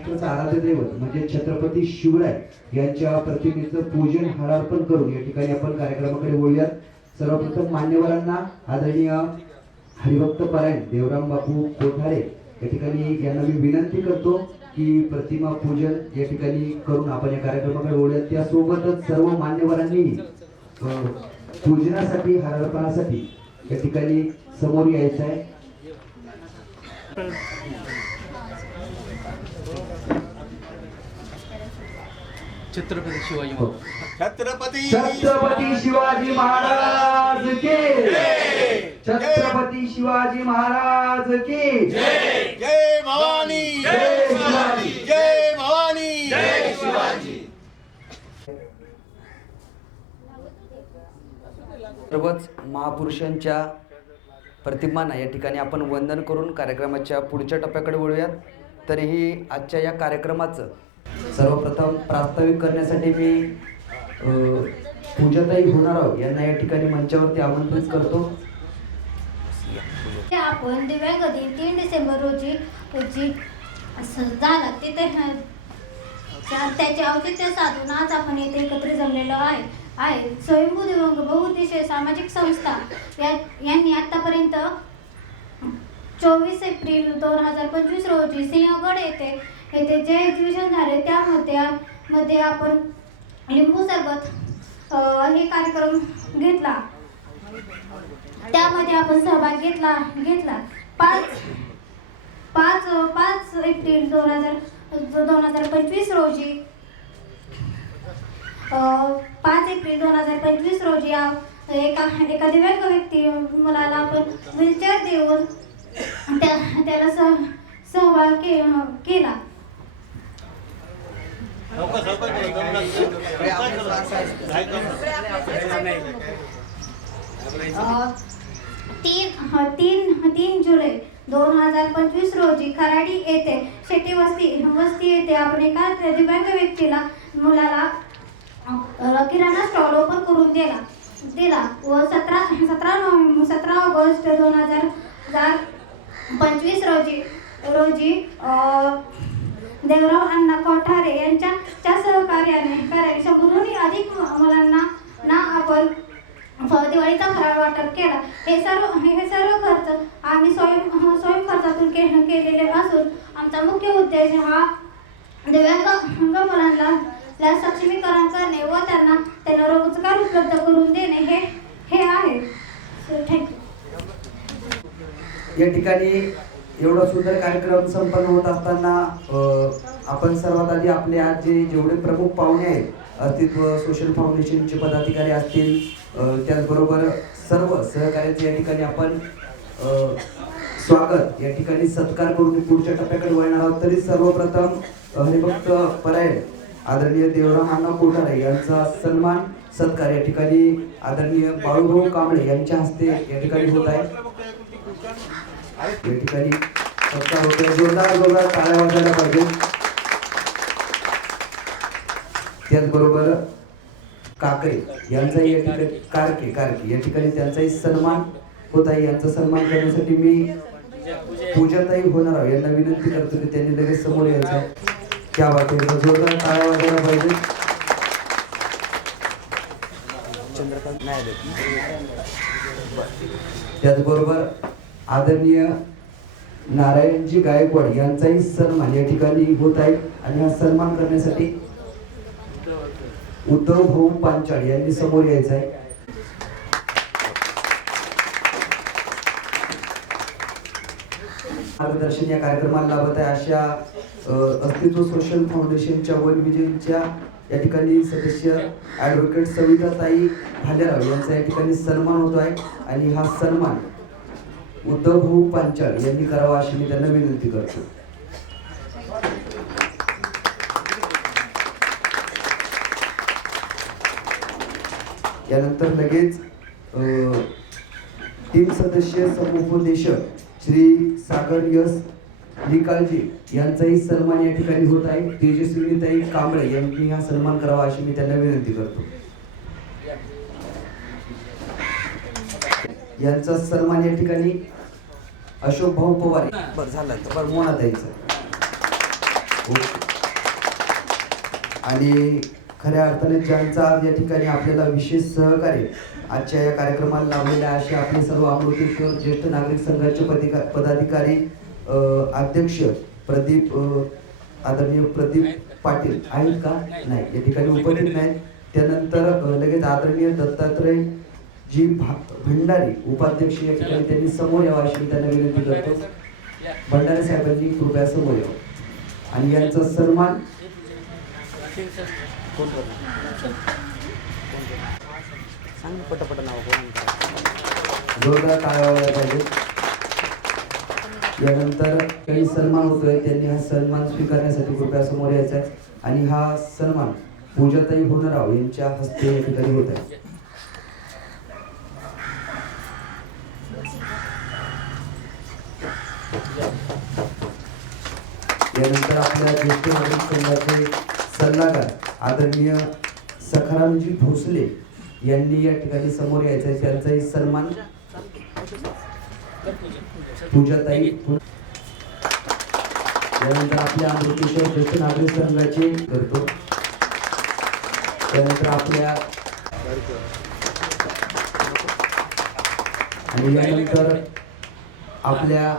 महाराष्ट्राचं आराध्य दैवत म्हणजे छत्रपती शिवराय यांच्या प्रतिमेचं पूजन हारार्पण करून या ठिकाणी आपण कार्यक्रमाकडे वळूयात। सर्वप्रथम मान्यवरांना आदरणीय हरिभक्त परायण देवराम बापू कोठारे या ठिकाणी यांना मी विनंती करतो की प्रतिमा पूजन या ठिकाणी करून आपण या कार्यक्रमाकडे वळूयात। त्यासोबतच सर्व मान्यवरांनी पूजनासाठी हारार्पणासाठी या ठिकाणी समोर यायचं आहे। छत्रपती शिवाजी छत्रपती शिवाजी महाराज की छत्रपती शिवाजी महाराज की जय भवानी जय शिवाजी जय भवानी जय शिवाजी। सर्वच महापुरुषांच्या प्रतिमांना या ठिकाणी आपण वंदन करून कार्यक्रमाच्या पुढच्या टप्प्याकडे वळूयात। तरीही आजच्या या कार्यक्रमाचं सर्वप्रथम प्रास्ताविक करण्यासाठी मी पूजाताई होनाराव यांना या ठिकाणी मंचावरती आमंत्रित करतो। आपण दिव्यांग दिन 3 डिसेंबर रोजी झाला तिथे त्याचे औचित्य साधून आज आपण येथे एकत्र जमलेलो आहे। स्वयंभू दिव्यांग बहुउद्देशीय सामाजिक संस्था यांनी आतापर्यंत 24 एप्रिल 2025 रोजी सिंहगड येथे जे एक्झिबिशन झाले त्यामध्ये आपण लिंबू सरबत हे कार्यक्रम घेतला। त्यामध्ये आपण सहभाग घेतला 5 एप्रिल 2025 रोजी 5 एप्रिल 2025 रोजी एका दिव्यांग व्यक्ती मुलाला आपण व्हीलचेअर देऊन त्याला सहभाग केला। तीन जुलै 2025 रोजी खराडी येथे शेती वस्ती येथे आपण एका दिव्यांग व्यक्तीला मुलाला किराणा स्टॉल ओपन करून दिला व 17 ऑगस्ट 2025 रोजी देवराव अण्णा कोठारे यांच्या सहकार्याने 100हून अधिक मुलांना आपण दिवाळीचा फराळ वाटप केला। हे सर्व खर्च आम्ही स्वयं खर्चातून केलेले असून आमचा मुख्य उद्देश हा दिव्यांग मुलांना सक्षमीकरण करणे व त्यांना रोजगार उपलब्ध करून देणे हे आहे। थँक्यू। या ठिकाणी एवढा सुंदर कार्यक्रम संपन्न होत असताना आपण सर्वात आधी आपले आज जेवढे प्रमुख पाहुणे आहेत अस्तित्व सोशल फाउंडेशनचे पदाधिकारी असतील त्याचबरोबर सर्व सहकार्याचे या ठिकाणी आपण स्वागत या ठिकाणी सत्कार करून पुढच्या टप्प्याकडे वळणार आहोत। तरी सर्वप्रथम हरिभक्त परायण आदरणीय देवराम अण्णा कोठारे यांचा सन्मान सत्कार या ठिकाणी आदरणीय बाळूभाऊ कांबळे यांच्या हस्ते या ठिकाणी होत आहे। या ठिकाणी सत्कार होतोय, जोरदार टाळ्या वाजवायला पाहिजे। त्याचबरोबर काकरे यांचाही या ठिकाणी कारके या ठिकाणी त्यांचाही सन्मान होत आहे। यांचा सन्मान करण्यासाठी मी पूजाताई होनाराव यांना विनंती करतो की त्यांनी लगेच समोर यायचं आहे। क्या बात आहे, जोरदार टाळ्या वाजवायला पाहिजे। त्याचबरोबर आदरणीय नारायणजी गायकवाड यांचाही सन्मान या ठिकाणी होत आहे आणि हा सन्मान करण्यासाठी उद्धव भाऊ पांचाळ यांनी समोर यायचं आहे। मार्गदर्शन या कार्यक्रमाला लाभत आहे अशा अस्तित्व सोशल फाउंडेशनच्या वन विजयच्या या ठिकाणी सदस्य ॲडव्होकेट सविताताई भालेराव यांचा या ठिकाणी सन्मान होतो आहे आणि हा सन्मान उद्धव भाऊ पांचाळ यांनी करावा अशी मी त्यांना विनंती करतो। यानंतर लगेच टीम सदस्य समुपदेशक श्री सागर यस निकालजी यांचाही सन्मान या ठिकाणी होत आहे। तेजस्विनीताई कांबळे यांनी हा सन्मान करावा अशी मी त्यांना विनंती करतो। यांचा सन्मान या ठिकाणी अशोक भाऊ पवार बरं झालं तर बरं मोना द्यायचं आणि खऱ्या अर्थाने ज्यांचा आज या ठिकाणी आपल्याला विशेष सहकार्य आजच्या या कार्यक्रमाला लाभलेले असे आपले सर्व अमृतेश्वर ज्येष्ठ नागरिक संघाचे पदाधिकारी अध्यक्ष प्रदीप आदरणीय प्रदीप पाटील आहेत का? नाही, या ठिकाणी उपस्थित नाहीत. त्यानंतर लगेच आदरणीय दत्तात्रय जी भंडारी उपाध्यक्ष या ठिकाणी त्यांनी समोर यावं अशी त्यांना विनंती करतो. भंडारे साहेबांनी कृपया समोर यावं आणि यांचा सन्मान जोरदार टाळ्या वाजवायला पाहिजे. यानंतर काही सन्मान होतोय, त्यांनी हा सन्मान स्वीकारण्यासाठी कृपया समोर यायचा आहे आणि हा सन्मान पूजाताई होनराव यांच्या हस्ते या ठिकाणी होत आहे. यानंतर आपल्या ज्येष्ठ नागरिक संघाचे सल्लागार आदरणीय सखारामजी भोसले यांनी या ठिकाणी समोर यायचं आहे. त्यांचाही सन्मान पूजाताई. यानंतर आपल्या अमृतेश्वर ज्येष्ठ नागरिक संघाचे करतो. त्यानंतर आपल्या आणि यानंतर आपल्या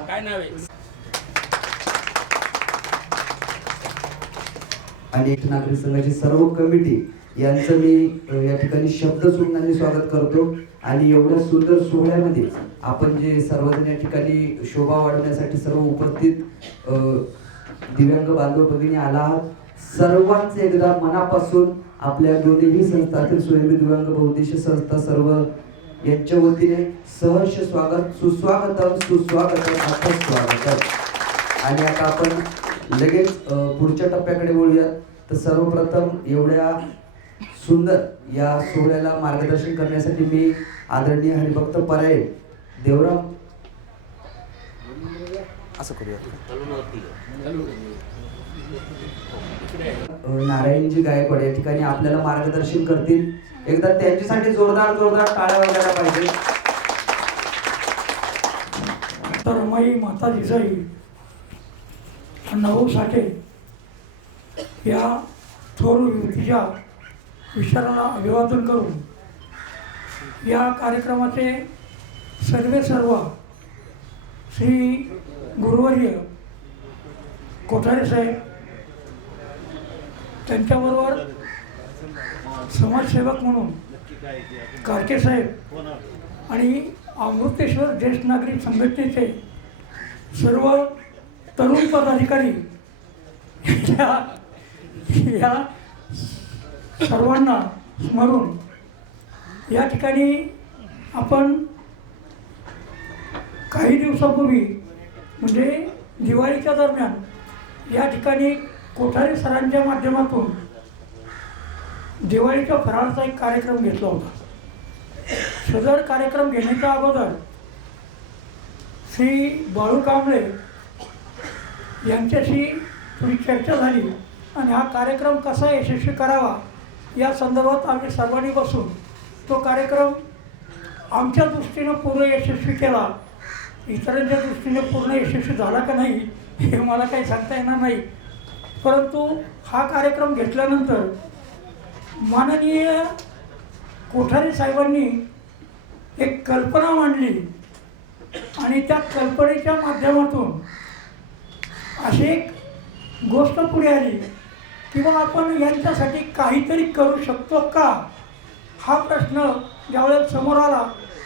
आणि नागरिक संघाची सर्व कमिटी यांचं मी या ठिकाणी शब्द सुमनाने स्वागत करतो. आणि एवढ्या सुंदर सोहळ्यामध्ये आपण जे सर्वजण या ठिकाणी शोभा वाढवण्यासाठी सर्व उपस्थित दिव्यांग बांधव भगिनी आला आहात, सर्वांचे एकदा मनापासून आपल्या दोन्ही संस्थातील स्वयंभू दिव्यांग बहुउद्देशीय संस्था सर्व यांच्या वतीने सहर्ष स्वागत, सुस्वागतम सुस्वागतम, आता स्वागत. आणि आता आपण लगेच पुढच्या टप्प्याकडे बोलूयात. तर सर्वप्रथम एवढ्या सुंदर या सोहळ्याला मार्गदर्शन करण्यासाठी मी आदरणीय हरिभक्त परायण देवराम असं करूया नारायणजी गायकवाड या ठिकाणी आपल्याला मार्गदर्शन करतील. एकदा त्यांच्यासाठी जोरदार जोरदार टाळ्या वाजायला पाहिजे. तर माई माता जिजाई अण्णाभाऊ साठे या थोर युवतीच्या विचारांना अभिवादन करून या कार्यक्रमाचे सर्व श्री गुरुवर्य कोठारे साहेब, त्यांच्याबरोबर समाजसेवक म्हणून कारके साहेब आणि अमृतेश्वर ज्येष्ठ नागरिक संघटनेचे सर्व तरुण पदाधिकारी या सर्वांना स्मरून या ठिकाणी आपण काही दिवसापूर्वी म्हणजे दिवाळीच्या दरम्यान या ठिकाणी कोठारे सरांच्या माध्यमातून दिवाळीच्या फराळाचा एक कार्यक्रम घेतला होता. सदर कार्यक्रम घेण्याच्या अगोदर श्री बाळू कांबळे यांच्याशी थोडी चर्चा झाली आणि हा कार्यक्रम कसा यशस्वी करावा या संदर्भात आम्ही सर्वांनी बसून तो कार्यक्रम आमच्या दृष्टीनं पूर्ण यशस्वी केला. इतरांच्या दृष्टीने पूर्ण यशस्वी झाला का नाही हे मला काही सांगता येणार नाही, परंतु हा कार्यक्रम घेतल्यानंतर माननीय कोठारे साहेबांनी एक कल्पना मांडली आणि त्या कल्पनेच्या माध्यमातून अशी एक गोष्ट पुढे आली की मग आपण यांच्यासाठी काहीतरी करू शकतो का, हा प्रश्न ज्यावेळेला समोर आला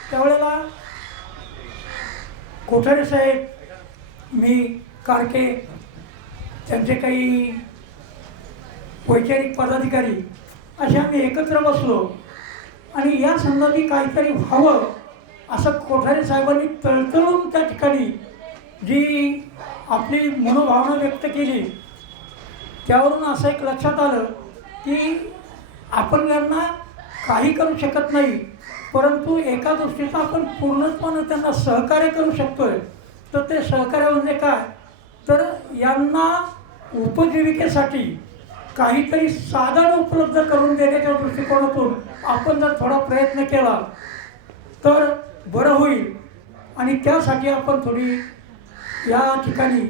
त्यावेळेला कोठारे साहेब, मी, कारके, त्यांचे काही वैचारिक पदाधिकारी असे आम्ही एकत्र बसलो आणि या संदर्भी काहीतरी व्हावं असं कोठारे साहेबांनी तळतळून त्या ठिकाणी जी आपली मनोभावना व्यक्त केली त्यावरून असं एक लक्षात आलं की आपण यांना काही करू शकत नाही, परंतु एका दृष्टीचं आपण पूर्णपणे त्यांना सहकार्य करू शकतोय. तर ते सहकार्य म्हणजे काय, तर यांना उपजीविकेसाठी काहीतरी साधन उपलब्ध करून देण्याच्या दृष्टिकोनातून आपण जर थोडा प्रयत्न केला तर बरं होईल. आणि त्यासाठी आपण थोडी या ठिकाणी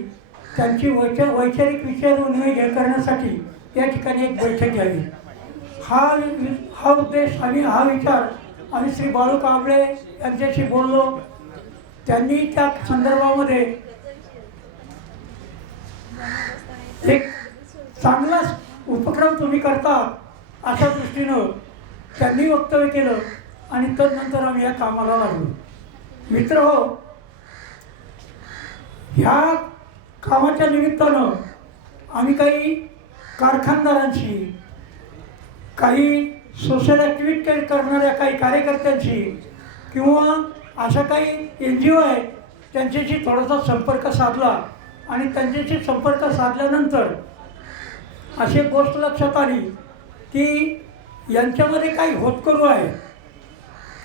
त्यांची वैचारिक विचारविनिमय करण्यासाठी या ठिकाणी एक बैठक घ्यावी. हा उद्देश आणि हा विचार आम्ही श्री बाळू कांबळे यांच्याशी बोललो. त्यांनी त्या संदर्भामध्ये एक चांगला उपक्रम तुम्ही करता अशा दृष्टीनं त्यांनी वक्तव्य केलं आणि तदनंतर आम्ही या कामाला लागलो. मित्र हो, ह्या कामाच्या निमित्तानं आम्ही काही कारखानदारांशी, काही सोशल ॲक्टिव्हिटी करणाऱ्या काही कार्यकर्त्यांशी किंवा अशा काही NGO आहेत त्यांच्याशी थोडासा संपर्क साधला आणि त्यांच्याशी संपर्क साधल्यानंतर अशी गोष्ट लक्षात आली की यांच्यामध्ये काही होतकरू आहे,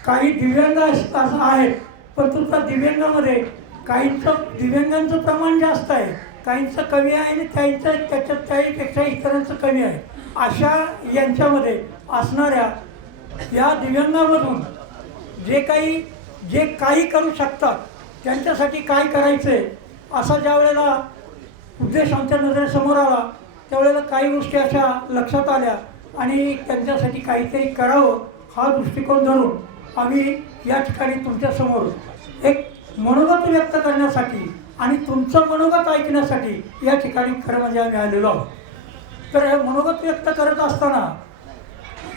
काही दिव्यांग आहेत, परंतु त्या दिव्यांगामध्ये दिव्यांगांचं प्रमाण जास्त आहे, काहींचं कमी आहे आणि त्याहीपेक्षा इतरांचं कमी आहे. अशा यांच्यामध्ये असणाऱ्या या दिव्यांगामधून जे काही करू शकतात त्यांच्यासाठी काय करायचं आहे असा ज्या वेळेला उद्देश आमच्या नजरेसमोर आला त्यावेळेला काही गोष्टी अशा लक्षात आल्या आणि त्यांच्यासाठी काहीतरी करावं हा दृष्टिकोन धरून आम्ही या ठिकाणी तुमच्यासमोर एक मनोगत व्यक्त करण्यासाठी आणि तुमचं मनोगत ऐकण्यासाठी या ठिकाणी खरं म्हणजे आम्ही आलेलो आहोत. तर हे मनोगत व्यक्त करत असताना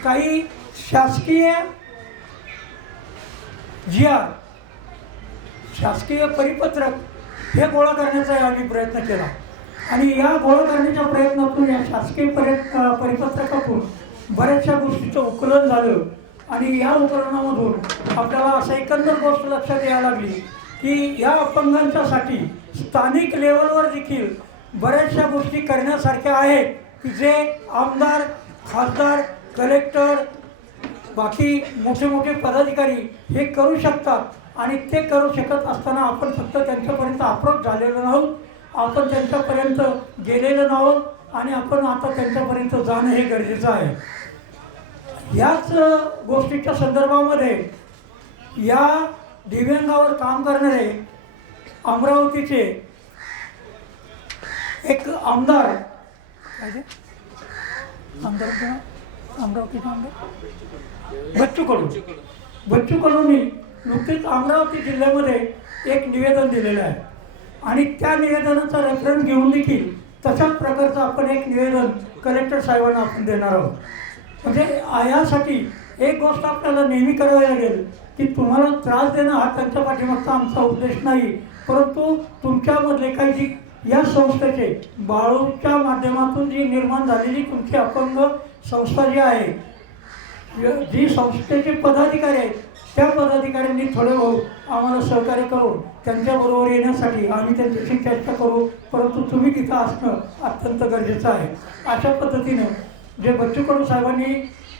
काही शासकीय GR, शासकीय परिपत्रक हे गोळा करण्याचा आम्ही प्रयत्न केला आणि या गोळा करण्याच्या प्रयत्नातून या शासकीय परिपत्रकातून बऱ्याचशा गोष्टीचं उकलन झालं आणि या उकलनामधून आपल्याला असं एकंदर गोष्ट लक्षात यायला लागली की या अपंगांच्यासाठी स्थानिक लेवलवर देखील बऱ्याचशा गोष्टी करण्यासारख्या आहेत की जे आमदार, खासदार, कलेक्टर, बाकी मोठे मोठे पदाधिकारी हे करू शकतात आणि ते करू शकत असताना आपण फक्त त्यांच्यापर्यंत अप्रोच झालेलो नाहोत, आपण त्यांच्यापर्यंत गेलेलो नाहोत आणि आपण आता त्यांच्यापर्यंत जाणं हे गरजेचं आहे. याच गोष्टीच्या संदर्भामध्ये या दिव्यांगावर काम करणारे अमरावतीचे एक आमदार अमरावतीचे आमदार बच्चू कडूंनी नुकतीच अमरावती जिल्ह्यामध्ये एक निवेदन दिलेलं आहे आणि त्या निवेदनाचा रेफरन्स घेऊन देखील तशाच प्रकारचं आपण एक निवेदन कलेक्टर साहेबांना आपण देणार आहोत. म्हणजे यासाठी एक गोष्ट आपल्याला नेहमी करावी लागेल की तुम्हाला त्रास देणं हा त्यांच्या पाठीमागचा आमचा उद्देश नाही, परंतु तुमच्यामधले काही जी या संस्थेचे बाळूच्या माध्यमातून जी निर्माण झालेली तुमची अपंग संस्था जी आहे, जी संस्थेचे पदाधिकारी आहेत त्या पदाधिकाऱ्यांनी थोडे आम्हाला सहकार्य करून त्यांच्याबरोबर येण्यासाठी आम्ही त्यांच्याशी चर्चा करू, परंतु तुम्ही तिथं असणं अत्यंत गरजेचं आहे. अशा पद्धतीनं जे बच्चू कडू साहेबांनी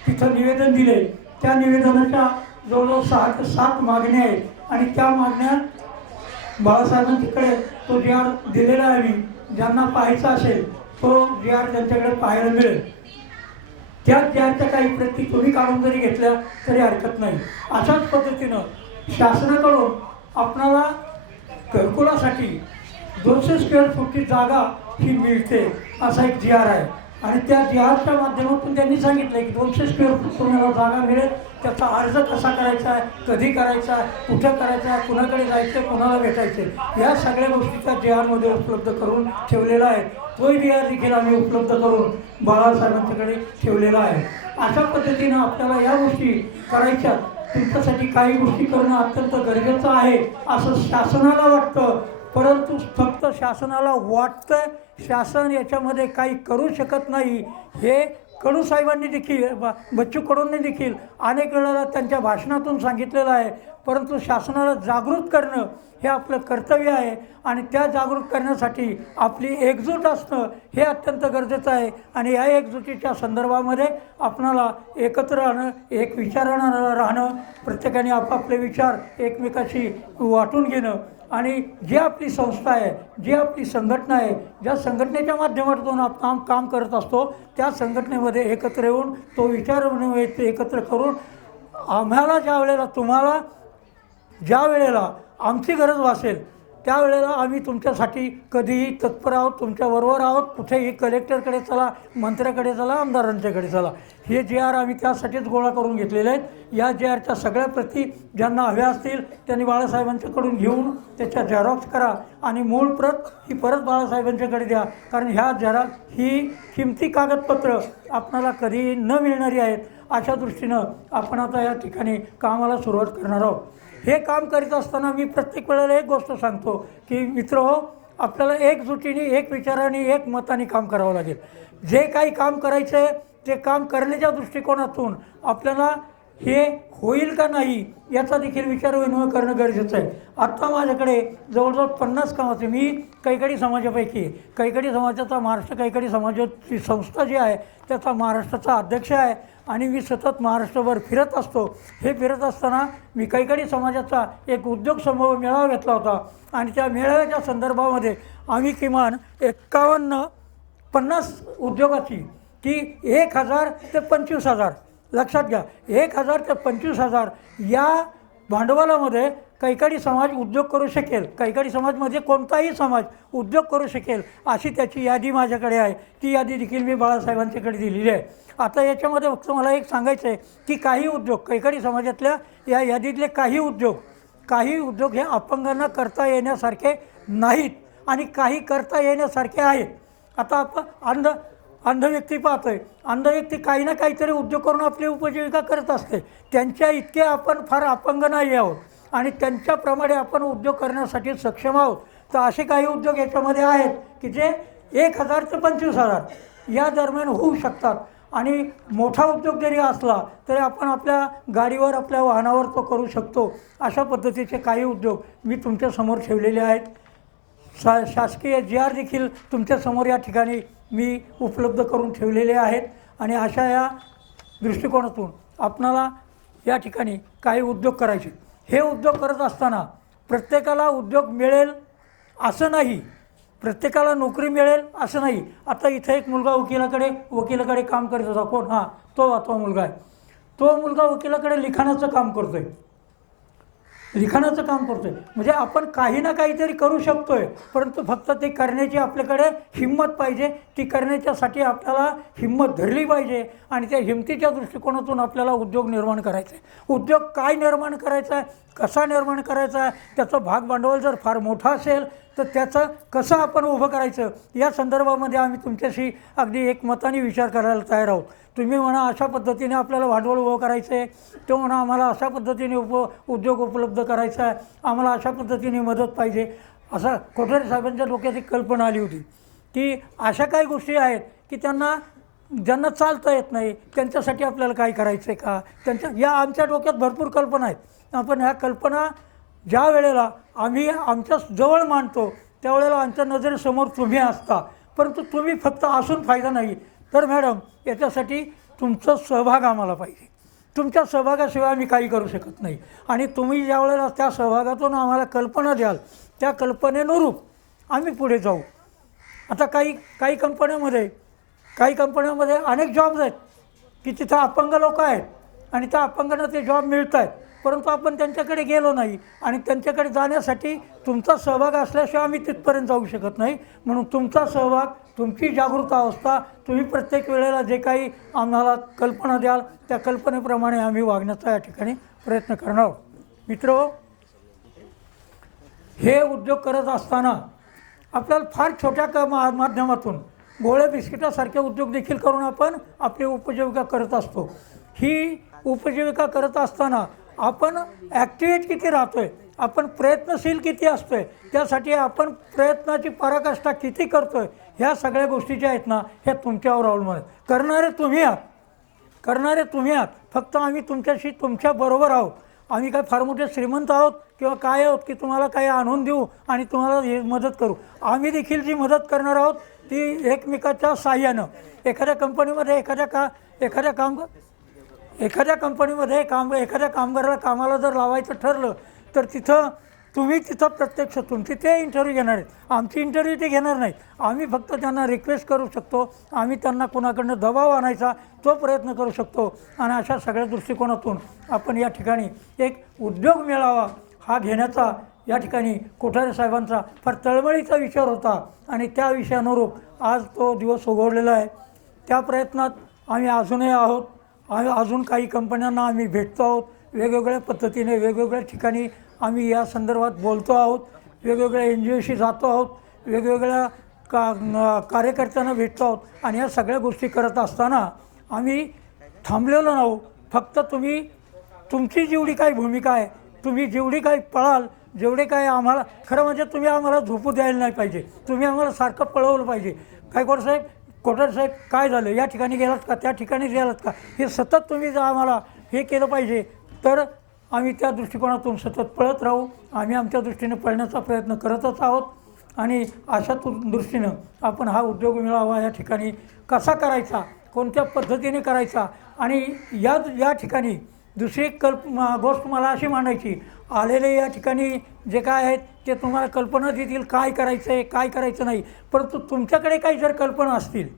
तिथं निवेदन दिले त्या निवेदनाच्या जवळजवळ 6 ते 7 मागण्या आहेत आणि त्या मागण्या बाळासाहेबांकडे तो GR दिलेला आहे. मी ज्यांना पाहायचा असेल तो GR त्यांच्याकडे पाहायला मिळेल. त्या GRच्या काही प्रती तुम्ही काढून जरी घेतल्या तरी हरकत नाही. अशाच पद्धतीनं शासनाकडून आपणाला घरकुलासाठी 200 स्क्वेअर फूटची जागा ही मिळते असा एक GR आहे आणि त्या GRच्या माध्यमातून त्यांनी सांगितलं की 200 स्क्वेअर फूट तुम्हाला जागा मिळेल, त्याचा अर्ज कसा करायचा आहे, कधी करायचा आहे, कुठं करायचा आहे, कुणाकडे जायचं, कुणाला भेटायचं, या सगळ्या गोष्टीचा GRमध्ये उपलब्ध करून ठेवलेला आहे. तोही GR देखील आम्ही उपलब्ध करून बाळासाहेबांच्याकडे ठेवलेला आहे. अशा पद्धतीनं आपल्याला या गोष्टी करायच्या, तुमच्यासाठी काही गोष्टी करणं अत्यंत गरजेचं आहे असं शासनाला वाटतं, परंतु फक्त शासनाला वाटतं, शासन याच्यामध्ये काही करू शकत नाही. हे कडू साहेबांनी देखील बच्चू कडूंनी देखील अनेक वेळेला त्यांच्या भाषणातून सांगितलेलं आहे, परंतु शासनाला जागृत करणं हे आपलं कर्तव्य आहे आणि त्या जागृत करण्यासाठी आपली एकजूट असणं हे अत्यंत गरजेचं आहे. आणि या एकजुटीच्या संदर्भामध्ये आपणाला एकत्र राहणं, एक विचारानं राहणं, प्रत्येकाने आपापले विचार एकमेकाशी वाटून घेणं आणि जी आपली संस्था आहे, जी आपली संघटना आहे, ज्या संघटनेच्या माध्यमातून आपण काम करत असतो त्या संघटनेमध्ये एकत्र येऊन तो विचार एकत्र करून आम्हाला ज्या वेळेला, तुम्हाला ज्या वेळेला आमची गरज भासेल त्यावेळेला आम्ही तुमच्यासाठी कधीही तत्पर आहोत, तुमच्याबरोबर आहोत. कुठेही कलेक्टरकडे चला, मंत्र्याकडे चला, आमदारांच्याकडे चला. हे जे आर आम्ही त्यासाठीच गोळा करून घेतलेले आहेत. या जे आरच्या सगळ्या प्रती ज्यांना हव्या असतील त्यांनी बाळासाहेबांच्याकडून घेऊन त्याच्या झेरॉक्स करा आणि मूळ प्रत ही परत बाळासाहेबांच्याकडे द्या. कारण ही किमती कागदपत्र आपणाला कधीही न मिळणारी आहेत. अशा दृष्टीनं आपण आता या ठिकाणी कामाला सुरुवात करणार आहोत. हे काम करीत असताना मी प्रत्येक वेळेला एक गोष्ट सांगतो की मित्रहो, आपल्याला एकजुटीने, एक विचाराने, एक मताने काम करावं लागेल. जे काही काम करायचं आहे ते काम करण्याच्या दृष्टिकोनातून आपल्याला हे होईल का नाही याचा देखील विचारविनिमय करणं गरजेचं आहे. आत्ता माझ्याकडे जवळजवळ 50 कामाचे, मी कैकडी समाजापैकी, कैकडी समाजाचा महाराष्ट्र कैकडी समाजाची संस्था जी आहे त्याचा महाराष्ट्राचा अध्यक्ष आहे आणि मी सतत महाराष्ट्रभर फिरत असतो. हे फिरत असताना मी कैकडी समाजाचा एक उद्योग समूह मेळावा घेतला होता आणि त्या मेळाव्याच्या संदर्भामध्ये आम्ही किमान 50 उद्योगाची की 1000 ते 25,000, लक्षात घ्या, 1000 ते 25,000 या भांडवलामध्ये कैकडी समाज उद्योग करू शकेल. कैकडी समाजमध्ये कोणताही समाज उद्योग करू शकेल अशी त्याची यादी माझ्याकडे आहे. ती यादी देखील मी बाळासाहेबांच्याकडे दिलेली आहे. आता याच्यामध्ये फक्त मला एक सांगायचं आहे की काही उद्योग, कैकडी समाजातल्या या यादीतले काही उद्योग हे अपंगांना करता येण्यासारखे नाहीत आणि काही करता येण्यासारखे आहेत. आता आपण अंध व्यक्ती पाहतो आहे. अंध व्यक्ती काही ना काहीतरी उद्योग करून आपली उपजीविका करत असते. त्यांच्या इतके आपण फार अपंग नाही आहोत आणि त्यांच्याप्रमाणे आपण उद्योग करण्यासाठी सक्षम आहोत. तर असे काही उद्योग याच्यामध्ये आहेत की जे 1000 ते 25,000 या दरम्यान होऊ शकतात. आणि मोठा उद्योग जरी असला तरी आपण आपल्या गाडीवर, आपल्या वाहनावर तो करू शकतो. अशा पद्धतीचे काही उद्योग मी तुमच्यासमोर ठेवलेले आहेत. शासकीय जे आर देखील तुमच्यासमोर या ठिकाणी मी उपलब्ध करून ठेवलेले आहेत. आणि अशा या दृष्टिकोनातून आपणाला या ठिकाणी काही उद्योग करायचे. हे उद्योग करत असताना प्रत्येकाला उद्योग मिळेल असं नाही, प्रत्येकाला नोकरी मिळेल असं नाही. आता इथं एक मुलगा वकिलाकडे काम करत होता. कोण? तो मुलगा आहे. तो मुलगा वकिलाकडे लिखाणाचं काम करतो आहे. म्हणजे आपण काही ना काहीतरी करू शकतो आहे, परंतु फक्त ते करण्याची आपल्याकडे हिंमत पाहिजे. ती करण्याच्यासाठी आपल्याला हिंमत धरली पाहिजे आणि त्या हिमतीच्या दृष्टिकोनातून आपल्याला उद्योग निर्माण करायचा आहे. उद्योग काय निर्माण करायचा आहे, कसा निर्माण करायचा आहे, त्याचं भाग भांडवल जर फार मोठं असेल तर त्याचं कसं आपण उभं करायचं या संदर्भामध्ये आम्ही तुमच्याशी अगदी एकमताने विचार करायला तयार आहोत. तुम्ही म्हणा अशा पद्धतीने आपल्याला भांडवल उभं करायचं आहे, तो म्हणा आम्हाला अशा पद्धतीने उद्योग उपलब्ध करायचा आहे, आम्हाला अशा पद्धतीने मदत पाहिजे. असा कोठारे साहेबांच्या डोक्यात एक कल्पना आली होती की अशा काही गोष्टी आहेत की ज्यांना चालता येत नाही त्यांच्यासाठी आपल्याला काय करायचं आहे का. आमच्या डोक्यात भरपूर कल्पना आहेत. आपण ह्या कल्पना ज्या वेळेला आम्ही आमच्या जवळ मांडतो त्यावेळेला आमच्या नजरेसमोर तुम्ही असता, परंतु तुम्ही फक्त असून फायदा नाही. तर मॅडम याच्यासाठी तुमचा सहभाग आम्हाला पाहिजे. तुमच्या सहभागाशिवाय आम्ही काही करू शकत नाही. आणि तुम्ही ज्या वेळेला त्या सहभागातून आम्हाला कल्पना द्याल त्या कल्पनेनुरूप आम्ही पुढे जाऊ. आता काही कंपन्यामध्ये अनेक जॉब्स आहेत की तिथं अपंग लोक आहेत आणि त्या अपंगांना ते जॉब मिळत आहेत, परंतु आपण त्यांच्याकडे गेलो नाही आणि त्यांच्याकडे जाण्यासाठी तुमचा सहभाग असल्याशिवाय आम्ही तिथपर्यंत जाऊ शकत नाही. म्हणून तुमचा सहभाग, तुमची जागृत अवस्था, तुम्ही प्रत्येक वेळेला जे काही आम्हाला कल्पना द्याल त्या कल्पनेप्रमाणे आम्ही वागण्याचा या ठिकाणी प्रयत्न करणार आहोत. मित्रहो, हे उद्योग करत असताना आपल्याला फार छोट्या माध्यमातून गोळ्या बिस्किटासारखे उद्योग देखील करून आपण आपली उपजीविका करत असतो. ही उपजीविका करत असताना आपण ॲक्टिव्हेट किती राहतो आहे, आपण प्रयत्नशील किती असतो आहे, त्यासाठी आपण प्रयत्नाची पराकाष्ठा किती करतो आहे, ह्या सगळ्या गोष्टी ज्या आहेत ना ह्या तुमच्यावर अवलंबून आहेत. करणारे तुम्ही आहात. फक्त आम्ही तुमच्याबरोबर आहोत. आम्ही काय फार मोठे श्रीमंत आहोत किंवा काय आहोत की तुम्हाला काही आणून देऊ आणि तुम्हाला हे मदत करू. आम्ही देखील जी मदत करणार आहोत ती एकमेकाच्या साह्यानं. एखाद्या कामगाराला कामाला जर लावायचं ठरलं तर तुम्ही तिथं प्रत्यक्ष तुमची ते इंटरव्ह्यू घेणार आहेत, आमची इंटरव्ह्यू ते घेणार नाहीत. आम्ही फक्त त्यांना रिक्वेस्ट करू शकतो, आम्ही त्यांना कोणाकडनं दबाव आणायचा तो प्रयत्न करू शकतो. आणि अशा सगळ्या दृष्टिकोनातून आपण या ठिकाणी एक उद्योग मेळावा हा घेण्याचा या ठिकाणी कोठारे साहेबांचा फार तळमळीचा विचार होता आणि त्या विषयानुरूप आज तो दिवस उगवलेला आहे. त्या प्रयत्नात आम्ही अजूनही आहोत. अजून काही कंपन्यांना आम्ही भेटतो आहोत. वेगवेगळ्या पद्धतीने वेगवेगळ्या ठिकाणी आम्ही या संदर्भात बोलतो आहोत. वेगवेगळ्या NGOशी जातो आहोत. वेगवेगळ्या कार्यकर्त्यांना भेटतो आहोत. आणि या सगळ्या गोष्टी करत असताना आम्ही थांबलेलो नाही. फक्त तुम्ही तुमची जेवढी काही भूमिका आहे, तुम्ही जेवढी काही पळाल, जेवढे काय आम्हाला खरं म्हणजे तुम्ही आम्हाला झोपू द्यायला नाही पाहिजे. तुम्ही आम्हाला सारखं पळवलं पाहिजे. गायकवाड साहेब, कोठारे साहेब काय झालं, या ठिकाणी गेलात का, त्या ठिकाणी गेलात का, हे सतत तुम्ही जर आम्हाला हे केलं पाहिजे तर आम्ही त्या दृष्टिकोनातून सतत पळत राहू. आम्ही आमच्या दृष्टीने पळण्याचा प्रयत्न करतच आहोत. आणि अशा दृष्टीनं आपण हा उद्योग मेळावा या ठिकाणी कसा करायचा, कोणत्या पद्धतीने करायचा. आणि या ठिकाणी दुसरी गोष्ट मला अशी मांडायची, आलेले या ठिकाणी जे काय आहेत ते तुम्हाला कल्पना देतील काय करायचं आहे, काय करायचं नाही. परंतु तुमच्याकडे काही जर कल्पना असतील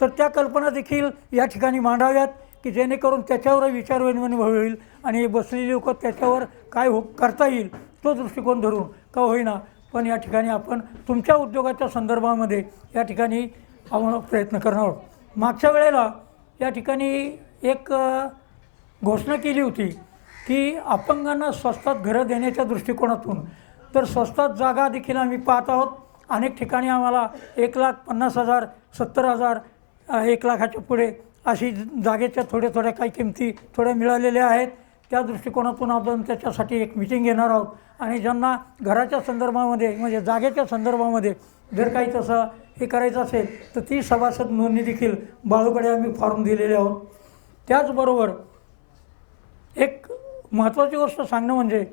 तर त्या कल्पना देखील या ठिकाणी मांडाव्यात, की जेणेकरून त्याच्यावर विचारविनिमय होईल आणि बसलेली लोक त्याच्यावर काय करता येईल तो दृष्टिकोन धरून का होईना, पण या ठिकाणी आपण तुमच्या उद्योगाच्या संदर्भामध्ये या ठिकाणी आम्हाला प्रयत्न करणार आहोत. मागच्या वेळेला या ठिकाणी एक घोषणा केली होती की अपंगांना स्वस्तात घरं देण्याच्या दृष्टिकोनातून. तर स्वस्तात जागा देखील आम्ही पाहत आहोत. अनेक ठिकाणी आम्हाला 1,50,000, 70,000, 1,00,000च्या पुढे अशी जागेच्या थोड्या काही किमती थोड्या मिळालेल्या आहेत. त्या दृष्टिकोनातून आपण त्याच्यासाठी एक मिटिंग घेणार आहोत. आणि ज्यांना घराच्या संदर्भामध्ये म्हणजे जागेच्या संदर्भामध्ये जर काही तसं हे करायचं असेल तर ती सभासद नोंदणी देखील बाळूकडे आम्ही फॉर्म दिलेले आहोत. त्याचबरोबर एक महत्त्वाची गोष्ट सांगणं म्हणजे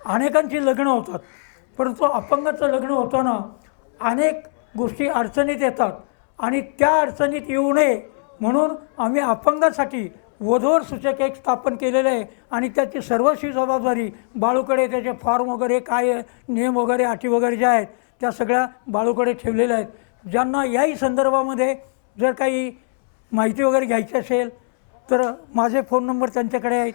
अनेकांची लग्नं होतात, परंतु अपंगाचं लग्न होताना अनेक गोष्टी अडचणीत येतात. आणि त्या अडचणीत येऊ नये म्हणून आम्ही अपंगासाठी वधूवर सूचक एक स्थापन केलेलं आहे. आणि त्याची सर्वस्वी जबाबदारी बाळूकडे, त्याचे फॉर्म वगैरे काय नियम वगैरे अटी वगैरे ज्या आहेत त्या सगळ्या बाळूकडे ठेवलेल्या आहेत. ज्यांना याही संदर्भामध्ये जर काही माहिती वगैरे घ्यायची असेल तर माझे फोन नंबर त्यांच्याकडे आहेत,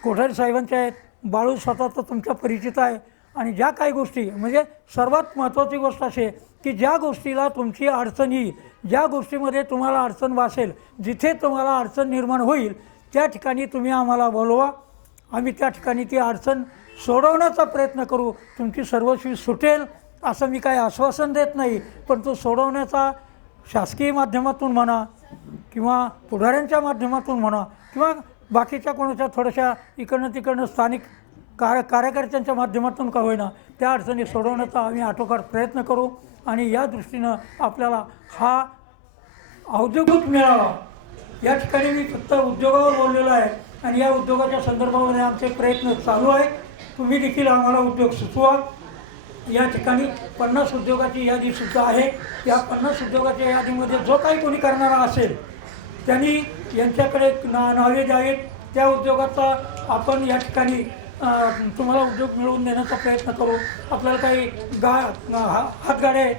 कोठारे साहेबांचे आहेत. बाळू स्वतः तर तुमच्या परिचित आहे. आणि ज्या काही गोष्टी म्हणजे सर्वात महत्त्वाची गोष्ट असे की ज्या गोष्टीला तुमची अडचण येईल, ज्या गोष्टीमध्ये तुम्हाला अडचण वासेल, जिथे तुम्हाला अडचण निर्माण होईल त्या ठिकाणी तुम्ही आम्हाला बोलवा. आम्ही त्या ठिकाणी ती अडचण सोडवण्याचा प्रयत्न करू. तुमची सर्वस्वी सुटेल असं मी काही आश्वासन देत नाही, पण तो सोडवण्याचा शासकीय माध्यमातून म्हणा किंवा पुढाऱ्यांच्या माध्यमातून म्हणा किंवा बाकीच्या कोणाच्या थोड्याशा इकडनं तिकडनं स्थानिक कार्यकर्त्यांच्या माध्यमातून का होईना त्या अडचणी सोडवण्याचा आम्ही आटोकाट प्रयत्न करू. आणि या दृष्टीनं आपल्याला हा औद्योगिक मेळावा या ठिकाणी मी फक्त उद्योगावर बोललेलो आहे. आणि या उद्योगाच्या संदर्भामध्ये आमचे प्रयत्न चालू आहेत. तुम्ही देखील आम्हाला उद्योग सुचवा. या ठिकाणी 50 उद्योगाची यादीसुद्धा आहे. या 50 उद्योगाच्या यादीमध्ये जो काही कोणी करणारा असेल त्यांनी यांच्याकडे नावे द्यावेत. त्या उद्योगाचा आपण या ठिकाणी तुम्हाला उद्योग मिळवून देण्याचा प्रयत्न करू. आपल्याला काही हातगाड्या आहेत,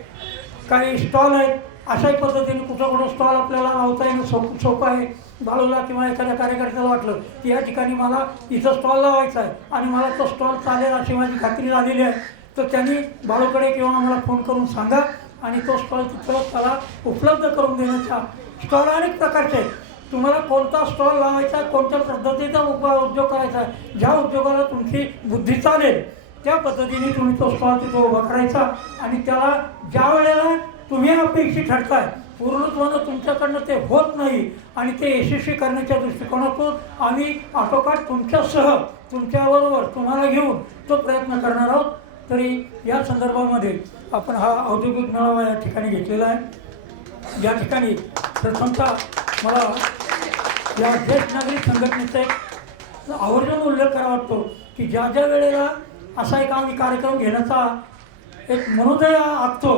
काही स्टॉल आहेत. अशाही पद्धतीने कुठं स्टॉल आपल्याला लावता येणं सोपं आहे. बाळूला किंवा एखाद्या कार्यकर्त्याला वाटलं की या ठिकाणी मला इथं स्टॉल लावायचा आहे आणि मला तो स्टॉल चालेल अशी माझी खात्री झालेली आहे, तर त्यांनी बाळूकडे किंवा आम्हाला फोन करून सांगा आणि तो स्टॉल तिथं त्याला उपलब्ध करून देण्याचा. स्टॉल अनेक प्रकारचे आहेत. तुम्हाला कोणता स्टॉल लावायचा, कोणत्या पद्धतीचा उद्योग करायचा, ज्या उद्योगाला तुमची बुद्धी चालेल त्या पद्धतीने तुम्ही तो स्टॉल तिथं उभा करायचा. आणि त्याला ज्या वेळेला तुम्ही अपेक्षित ठरताय पूर्णत्वानं तुमच्याकडनं ते होत नाही आणि ते यशस्वी करण्याच्या दृष्टिकोनातून आम्ही आटोकाट तुमच्यासह तुमच्याबरोबर तुम्हाला घेऊन तो प्रयत्न करणार आहोत. तरी या संदर्भामध्ये आपण हा औद्योगिक मेळावा या ठिकाणी घेतलेला आहे. या ठिकाणी प्रथमतः मला या ज्येष्ठ नागरिक संघटनेचा एक आवर्जून उल्लेख करावा वाटतो की ज्या वेळेला असा एक आम्ही कार्यक्रम घेण्याचा एक मनोदय आखतो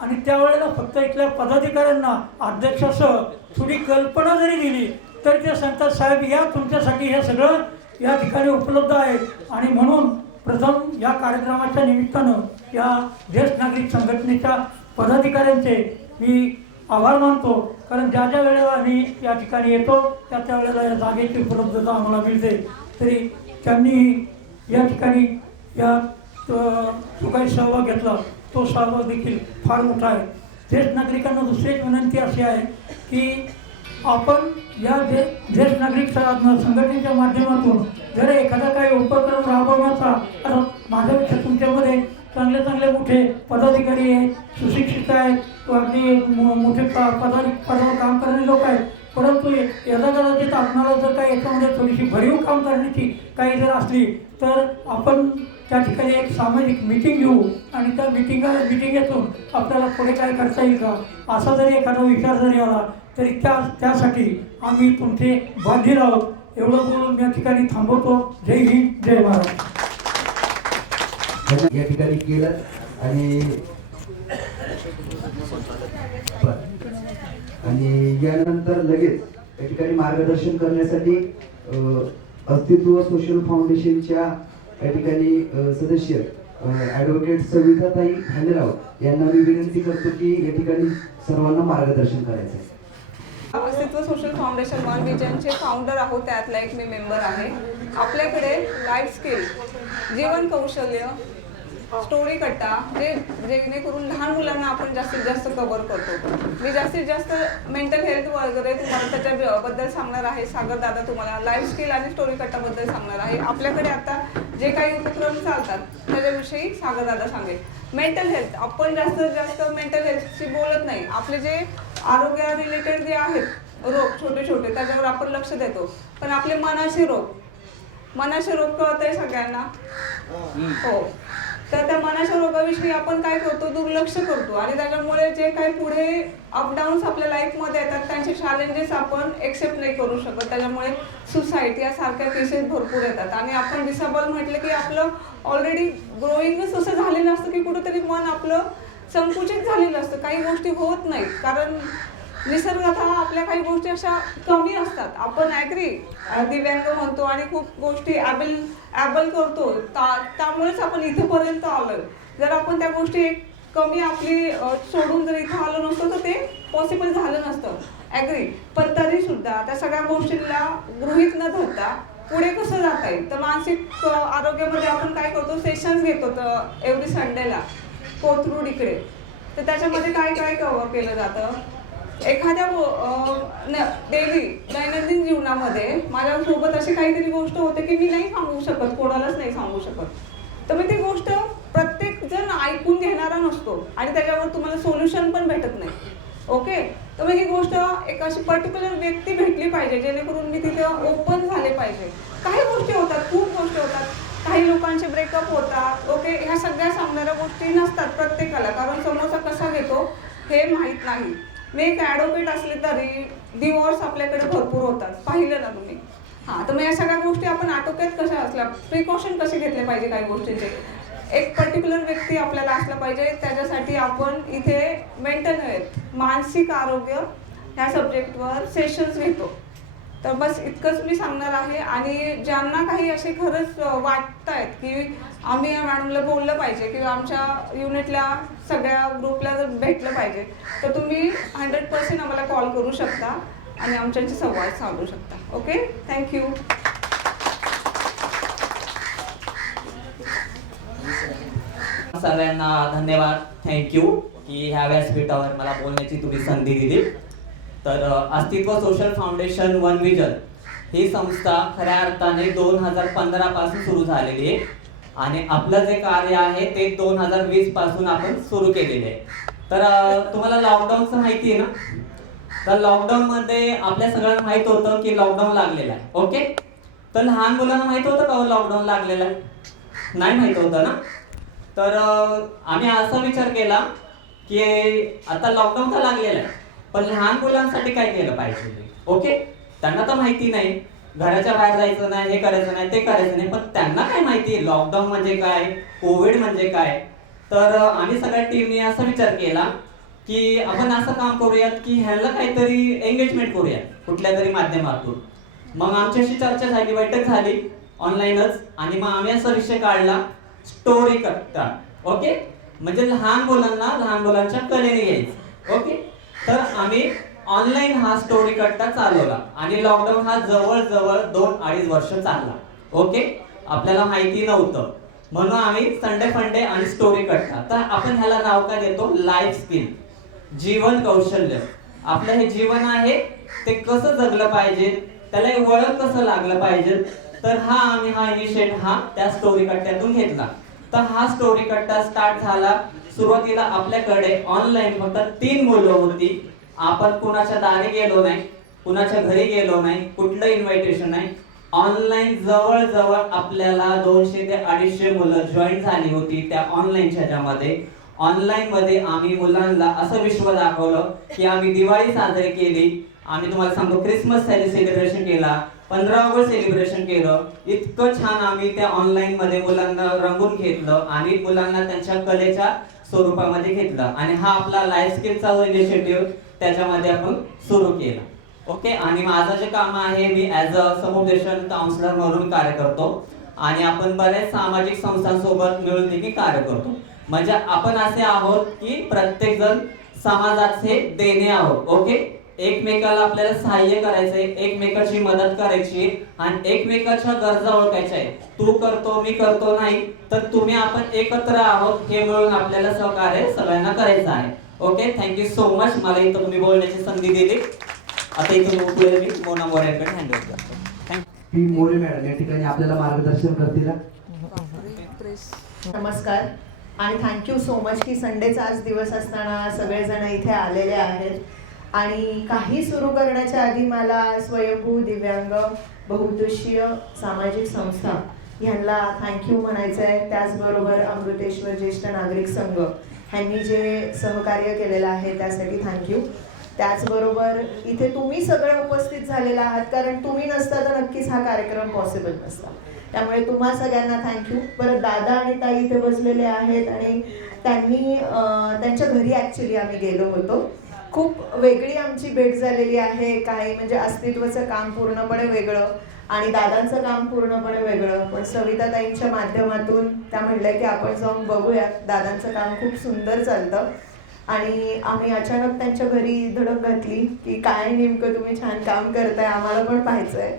आणि त्यावेळेला फक्त इथल्या पदाधिकाऱ्यांना अध्यक्षासह थोडी कल्पना जरी दिली तर ते सांगतात साहेब या तुमच्यासाठी हे सगळं या ठिकाणी उपलब्ध आहे. आणि म्हणून प्रथम या कार्यक्रमाच्या निमित्तानं या ज्येष्ठ नागरिक संघटनेच्या पदाधिकाऱ्यांचे मी आभार मानतो. कारण ज्या वेळेला आम्ही या ठिकाणी येतो त्या वेळेला या जागेची उपलब्धता आम्हाला मिळते. तरी त्यांनीही या ठिकाणी या जो काही सहभाग घेतला तो सहभाग देखील फार मोठा आहे. ज्येष्ठ नागरिकांना दुसरी एक विनंती अशी आहे की आपण या ज्येष्ठ नागरिक संघटनेच्या माध्यमातून जर एखादा काही उपक्रम राबवण्याचा, आता माझ्यापेक्षा तुमच्यामध्ये चांगले चांगले मोठे पदाधिकारी आहेत, सुशिक्षित आहेत, अगदी मोठे पदावर काम करणारे लोक आहेत, परंतु यदा कदाचित आपणाला जर काही याच्यामध्ये थोडीशी भरीव काम करण्याची काही जर असली तर आपण त्या ठिकाणी एक सामाजिक मीटिंग घेऊ आणि त्या मिटिंगेतून आपल्याला पुढे काय करता येईल का असा जरी एखादा विचार जरी आला तरी त्यासाठी आम्ही तुमचे बांधील आहोत. एवढं बोलून या ठिकाणी थांबवतो. जय हिंद, जय महाराष्ट्र. या ठिकाणी केलं आणि यानंतर लगेच या ठिकाणी मार्गदर्शन करण्यासाठी अस्तित्व सोशल फाउंडेशनच्या या ठिकाणी सदस्य ॲडव्होकेट सविताताई भालेराव यांना मी विनंती करतो की या ठिकाणी सर्वांना मार्गदर्शन करायचं आहे. अस्तित्व सोशल फाउंडेशन वन विजनचे फाउंडर आहोत, त्यातला एक मी मेंबर आहे. आपल्याकडे लाईफ स्किल, जीवन कौशल्य, स्टोरी कट्टा जेणेकरून लहान मुलांना आपण जास्तीत जास्त कव्हर करतो. मी जास्तीत जास्त मेंटल हेल्थ वगैरे तुम्हाला त्याच्याबद्दल सांगणार आहे. सागर दादा तुम्हाला लाईफ स्किल आणि स्टोरी कट्टाबद्दल सांगणार आहे. आपल्याकडे आता जे काही उपक्रम चालतात त्याच्याविषयी सागर दादा सांगेल. मेंटल हेल्थ, आपण जास्तीत जास्त मेंटल हेल्थशी बोलत नाही. आपले जे आरोग्या रिलेटेड जे आहेत रोग छोटे छोटे त्याच्यावर आपण लक्ष देतो, पण आपले मनाचे रोग कळत आहे सगळ्यांना. हो, तर त्या मनाच्या रोगाविषयी आपण काय करतो, दुर्लक्ष करतो आणि त्याच्यामुळे जे काही पुढे अपडाऊन्स आपल्या लाईफमध्ये येतात त्यांचे चॅलेंजेस आपण एक्सेप्ट नाही करू शकत. त्याच्यामुळे सुसाईड यासारख्या केसेस भरपूर येतात आणि आपण डिसेबल म्हटलं की आपलं ऑलरेडी ग्रोईंगच असं झालेलं असतं की कुठेतरी मन आपलं संकुचित झालेलं असतं. काही गोष्टी होत नाहीत कारण निसर्गात आपल्या काही गोष्टी अशा कमी असतात. आपण ॲग्री दिव्यांग म्हणतो आणि खूप गोष्टी ॲबल करतो, त्यामुळेच आपण इथेपर्यंत आलोय. जर आपण त्या गोष्टी कमी आपली सोडून जर इथं आलो नसतो तर ते पॉसिबल झालं नसतं. ॲग्री, पण तरी सुद्धा त्या सगळ्या गोष्टींना गृहीत न धरता पुढे कसं जाता येईल तर मानसिक आरोग्यामध्ये आपण काय करतो, सेशन्स घेतो तर एव्हरी संडेला कोथरूड इकडे. तर त्याच्यामध्ये काय काय कव्हर केलं जातं. एखाद्या डेली दैनंदिन जीवनामध्ये माझ्यासोबत अशी काहीतरी गोष्ट होते की मी नाही सांगू शकत, कोणालाच नाही सांगू शकत, तर मी ती गोष्ट प्रत्येक जण ऐकून घेणारा नसतो आणि त्याच्यावर तुम्हाला सोल्युशन पण भेटत नाही. ओके, तर मग ही गोष्ट एक अशी पर्टिक्युलर व्यक्ती भेटली पाहिजे जेणेकरून मी तिथे ओपन झाले पाहिजे. काही गोष्टी होतात, खूप गोष्टी होतात, काही लोकांचे ब्रेकअप होतात. ओके, ह्या सगळ्या सांगणाऱ्या गोष्टी नसतात प्रत्येकाला, कारण समोरचा कसा घेतो हे माहीत नाही. मी एक ॲडव्होकेट असले तरी डिवोर्स आपल्याकडे भरपूर होतात, पाहिलं ना तुम्ही. हां, तर मग या सगळ्या गोष्टी आपण आटोक्यात कशा असल्या, प्रिकॉशन कसे घेतले पाहिजे काही गोष्टींचे. एक पर्टिक्युलर व्यक्ती आपल्याला असला पाहिजे. त्याच्यासाठी आपण इथे मेंटल हेल्थ, मानसिक आरोग्य ह्या सब्जेक्टवर सेशन्स घेतो. तर बस इतकंच मी सांगणार आहे. आणि ज्यांना काही असे खरंच वाटत आहेत की आम्ही या मॅडमला बोललं पाहिजे किंवा आमच्या युनिटला सगळ्या ग्रुपला जर भेटलं पाहिजे तर तुम्ही 100% आम्हाला कॉल करू शकता आणि आमच्याशी संवाद साधू शकता. Okay, thank you. सगळ्यांना धन्यवाद, थँक्यू की ह्या व्यासपीठावर मला बोलण्याची तुम्ही संधी दिली. तर अस्तित्व सोशल फाउंडेशन वन विजन ही संस्था खऱ्या अर्थाने 2015 पासून सुरू झालेली आहे आणि आपलं जे कार्य आहे ते 2020 पासून आपण सुरू केलेले आहे. तर तुम्हाला लॉकडाऊनचं माहिती आहे ना, तर लॉकडाऊन मध्ये आपल्या सगळ्यांना माहित होतं की लॉकडाऊन लागलेला आहे. ओके, तर लहान मुलांना माहित होतं का लॉकडाऊन लागलेला आहे? नाही माहित होतं ना. तर आम्ही असा विचार केला की आता लॉकडाऊन तर लागलेला आहे पण लहान मुलांसाठी काय केलं पाहिजे. ओके, त्यांना तर माहिती नाही, घराच्या बाहेर जायचं नाही, हे करायचं नाही, ते करायचं नाही, पण त्यांना काय माहिती लॉकडाऊन म्हणजे काय, कोविड म्हणजे काय. तर आम्ही सगळ्या टीमने असा विचार केला की आपण असं काम करूयात की ह्याला काहीतरी एंगेजमेंट करूयात कुठल्या तरी माध्यमातून. मग आमच्याशी चर्चा झाली, बैठक झाली ऑनलाईनच आणि मग आम्ही असा विषय काढला स्टोरी कट्टा. ओके, म्हणजे लहान मुलांच्या कलेने यायचं. ओके, तर आम्ही ऑनलाईन हा स्टोरी कट्टा चालवला आणि लॉकडाऊन हा जवळजवळ 2-2.5 वर्ष चालला. ओके, आपल्याला माहिती नव्हतं. म्हणून आम्ही संडे फंडे आणि स्टोरी कट्टा. तर आपण ह्याला नाव काय देतो, लाईफ स्किल, जीवन कौशल्य. आपलं हे जीवन आहे ते कसं जगलं पाहिजे, त्याला एक वळण कसं लागलं पाहिजे. तर आम्ही हा इनिशिएट त्या स्टोरी कट्ट्यातून घेतला. तर हा स्टोरी कट्टा स्टार्ट झाला. सुरुवातीला आपल्याकडे ऑनलाईन फक्त 3 मुलं होती. आपण कुणाच्या दारी गेलो नाही, कुणाच्या घरी गेलो नाही, कुठलं इन्व्हिटेशन नाही. ऑनलाईन जवळजवळ आपल्याला 200 ते 250 मुलं जॉईन झाली होती त्या ऑनलाईनच्या ह्याच्यामध्ये. ऑनलाईन मध्ये आम्ही मुलांना असं विश्व दाखवलं की आम्ही दिवाळी साजरी केली, आम्ही तुम्हाला सांगतो क्रिसमस सेलिब्रेशन केला, 15 ऑगस्ट सेलिब्रेशन केलं. इतकं छान आम्ही त्या ऑनलाईन मध्ये मुलांना रंगून घेतलं आणि मुलांना त्यांच्या कलेच्या स्वरूपामध्ये घेतलं. आणि हा आपला लाईफ स्किलचा इनिशिएटिव्ह त्याच्यामध्ये आपण सुरू केला. ओके. आणि माझं जे काम आहे, मी ऍज अ समुपदेशन काउन्सिलर म्हणून कार्य करतो आणि आपण बऱ्याच सामाजिक संस्थांसोबत मिळून देखील कार्य करतो. म्हणजे आपण असे आहोत की प्रत्येक जण समाजाचे देणे आहोत. ओके. एकमेकाला आपल्याला सहाय्य करायचंय, एकमेकाची मदत करायची आणि एकमेकाच्या गरजा ओळखायच्या आहे. तू करतो मी करतो नाही, तर तुम्ही आपण एकत्र आहोत हे मिळून आपल्याला सहकार्य सगळ्यांना करायचं आहे. ओके. Thank you so much. मला इथं तुम्ही बोलण्याची संधी दिली. आता इथून मी मोना मोरेकडे हँडओव्हर करतो. थँक्यू. पी मोरे मॅडम या ठिकाणी आपल्याला मार्गदर्शन करतील. नमस्कार आणि थँक्यू सो मच की संडेचा आज दिवस असताना सगळेजण इथे आलेले आहेत. आणि काही सुरू करण्याच्या आधी मला स्वयंभू दिव्यांग बहुउद्देशीय सामाजिक संस्था ह्यांना थँक्यू म्हणायचं आहे. त्याचबरोबर अमृतेश्वर ज्येष्ठ नागरिक संघ ह्यांनी जे सहकार्य केलेलं आहे त्यासाठी थँक्यू. त्याचबरोबर इथे तुम्ही सगळे उपस्थित झालेला आहात, कारण तुम्ही नसता तर नक्कीच हा कार्यक्रम पॉसिबल नसता. त्यामुळे तुम्हा सगळ्यांना थँक्यू. परत दादा आणि ताई इथे बसलेले आहेत आणि त्यांनी त्यांच्या घरी ॲक्च्युली आम्ही गेलो होतो. खूप वेगळी आमची भेट झालेली आहे. काही म्हणजे अस्तित्वाचं काम पूर्णपणे वेगळं आणि दादांचं काम पूर्णपणे वेगळं. पण सविता ताईंच्या माध्यमातून त्या म्हणल्या की आपण जाऊन बघूयात, दादांचं काम खूप सुंदर चालतं. आणि आम्ही अचानक त्यांच्या घरी धडक घातली की काय नेमकं तुम्ही छान काम करताय, आम्हाला पण पाहायचं आहे.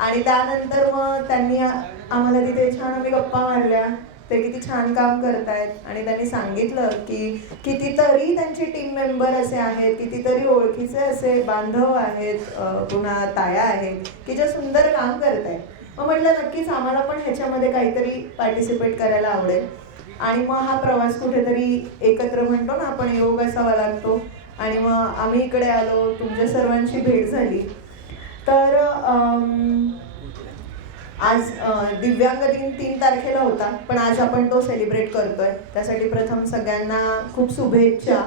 आणि त्यानंतर मग त्यांनी आम्हाला तिथे छान आम्ही गप्पा मारल्या, ते किती छान काम करतायत. आणि त्यांनी सांगितलं की कितीतरी त्यांचे टीम मेंबर असे आहेत, कितीतरी ओळखीचे असे बांधव आहेत, पुन्हा ताया आहेत की जे सुंदर काम करतायत. मग म्हटलं नक्कीच आम्हाला पण ह्याच्यामध्ये काहीतरी पार्टिसिपेट करायला आवडेल. आणि मग हा प्रवास कुठेतरी एकत्र म्हणतो ना आपण, योग असावा लागतो. आणि मग आम्ही इकडे आलो, तुमच्या सर्वांची भेट झाली. तर आज दिव्यांग दिन 3 तारखेला होता, पण आज आपण तो सेलिब्रेट करतोय. त्यासाठी प्रथम सगळ्यांना खूप शुभेच्छा.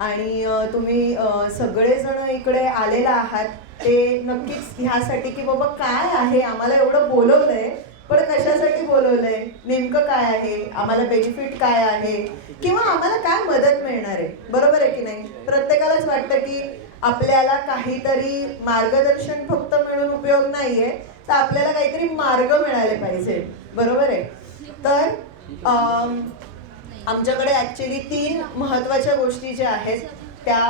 आणि तुम्ही सगळेजण इकडे आलेला आहात ते नक्कीच ह्यासाठी की बाबा काय आहे, आम्हाला एवढं बोलवलंय पण कशासाठी बोलवलंय, नेमकं काय आहे, आम्हाला बेनिफिट काय आहे किंवा आम्हाला काय मदत मिळणार आहे. बरोबर आहे की नाही. प्रत्येकालाच वाटतं की आपल्याला काहीतरी मार्गदर्शन फक्त मिळून उपयोग नाहीये, तर आपल्याला काहीतरी मार्ग मिळाले पाहिजे. बरोबर आहे. तर आमच्याकडे ॲक्च्युली 3 महत्त्वाच्या गोष्टी ज्या आहेत त्या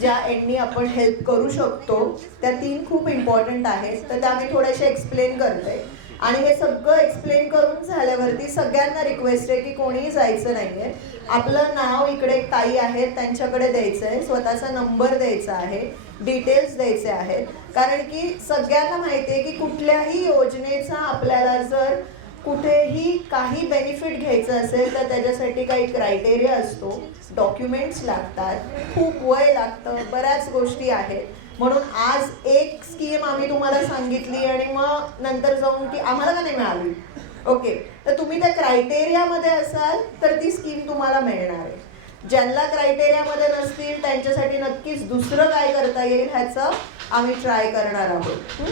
ज्या एंडनी आपण हेल्प करू शकतो त्या 3 खूप इम्पॉर्टंट आहेत. तर त्या मी थोड्याशा एक्सप्लेन करते. आणि हे सगळं एक्सप्लेन करून झाल्यावरती सगळ्यांना रिक्वेस्ट आहे की कोणीही जायचं नाहीये. आपलं नाव इकडे एक ताई आहेत त्यांच्याकडे द्यायचं आहे, स्वतःचा नंबर द्यायचा आहे, डिटेल्स द्यायचे आहेत. कारण की सगळ्यांना माहिती आहे की कुठल्याही योजनेचा आपल्याला जर कुठेही काही बेनिफिट घ्यायचं असेल तर त्याच्यासाठी काही क्रायटेरिया असतो, डॉक्युमेंट्स लागतात, खूप वय लागतं, बऱ्याच गोष्टी आहेत. म्हणून आज एक स्कीम आम्ही तुम्हाला सांगितली आणि मग नंतर जाऊन की आम्हाला का नाही मिळाली. ओके. तर तुम्ही त्या क्रायटेरियामध्ये असाल तर ती स्कीम तुम्हाला मिळणार आहे. ज्यांना क्रायटेरियामध्ये नसतील त्यांच्यासाठी नक्कीच दुसरं काय करता येईल ह्याचं आम्ही ट्राय करणार आहोत.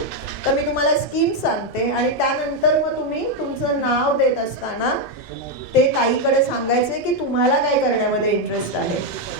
तर मी तुम्हाला स्कीम सांगते आणि त्यानंतर मग तुम्ही तुमचं नाव देत असताना ते ताईकडे सांगायचे की तुम्हाला काय करण्यामध्ये इंटरेस्ट आहे.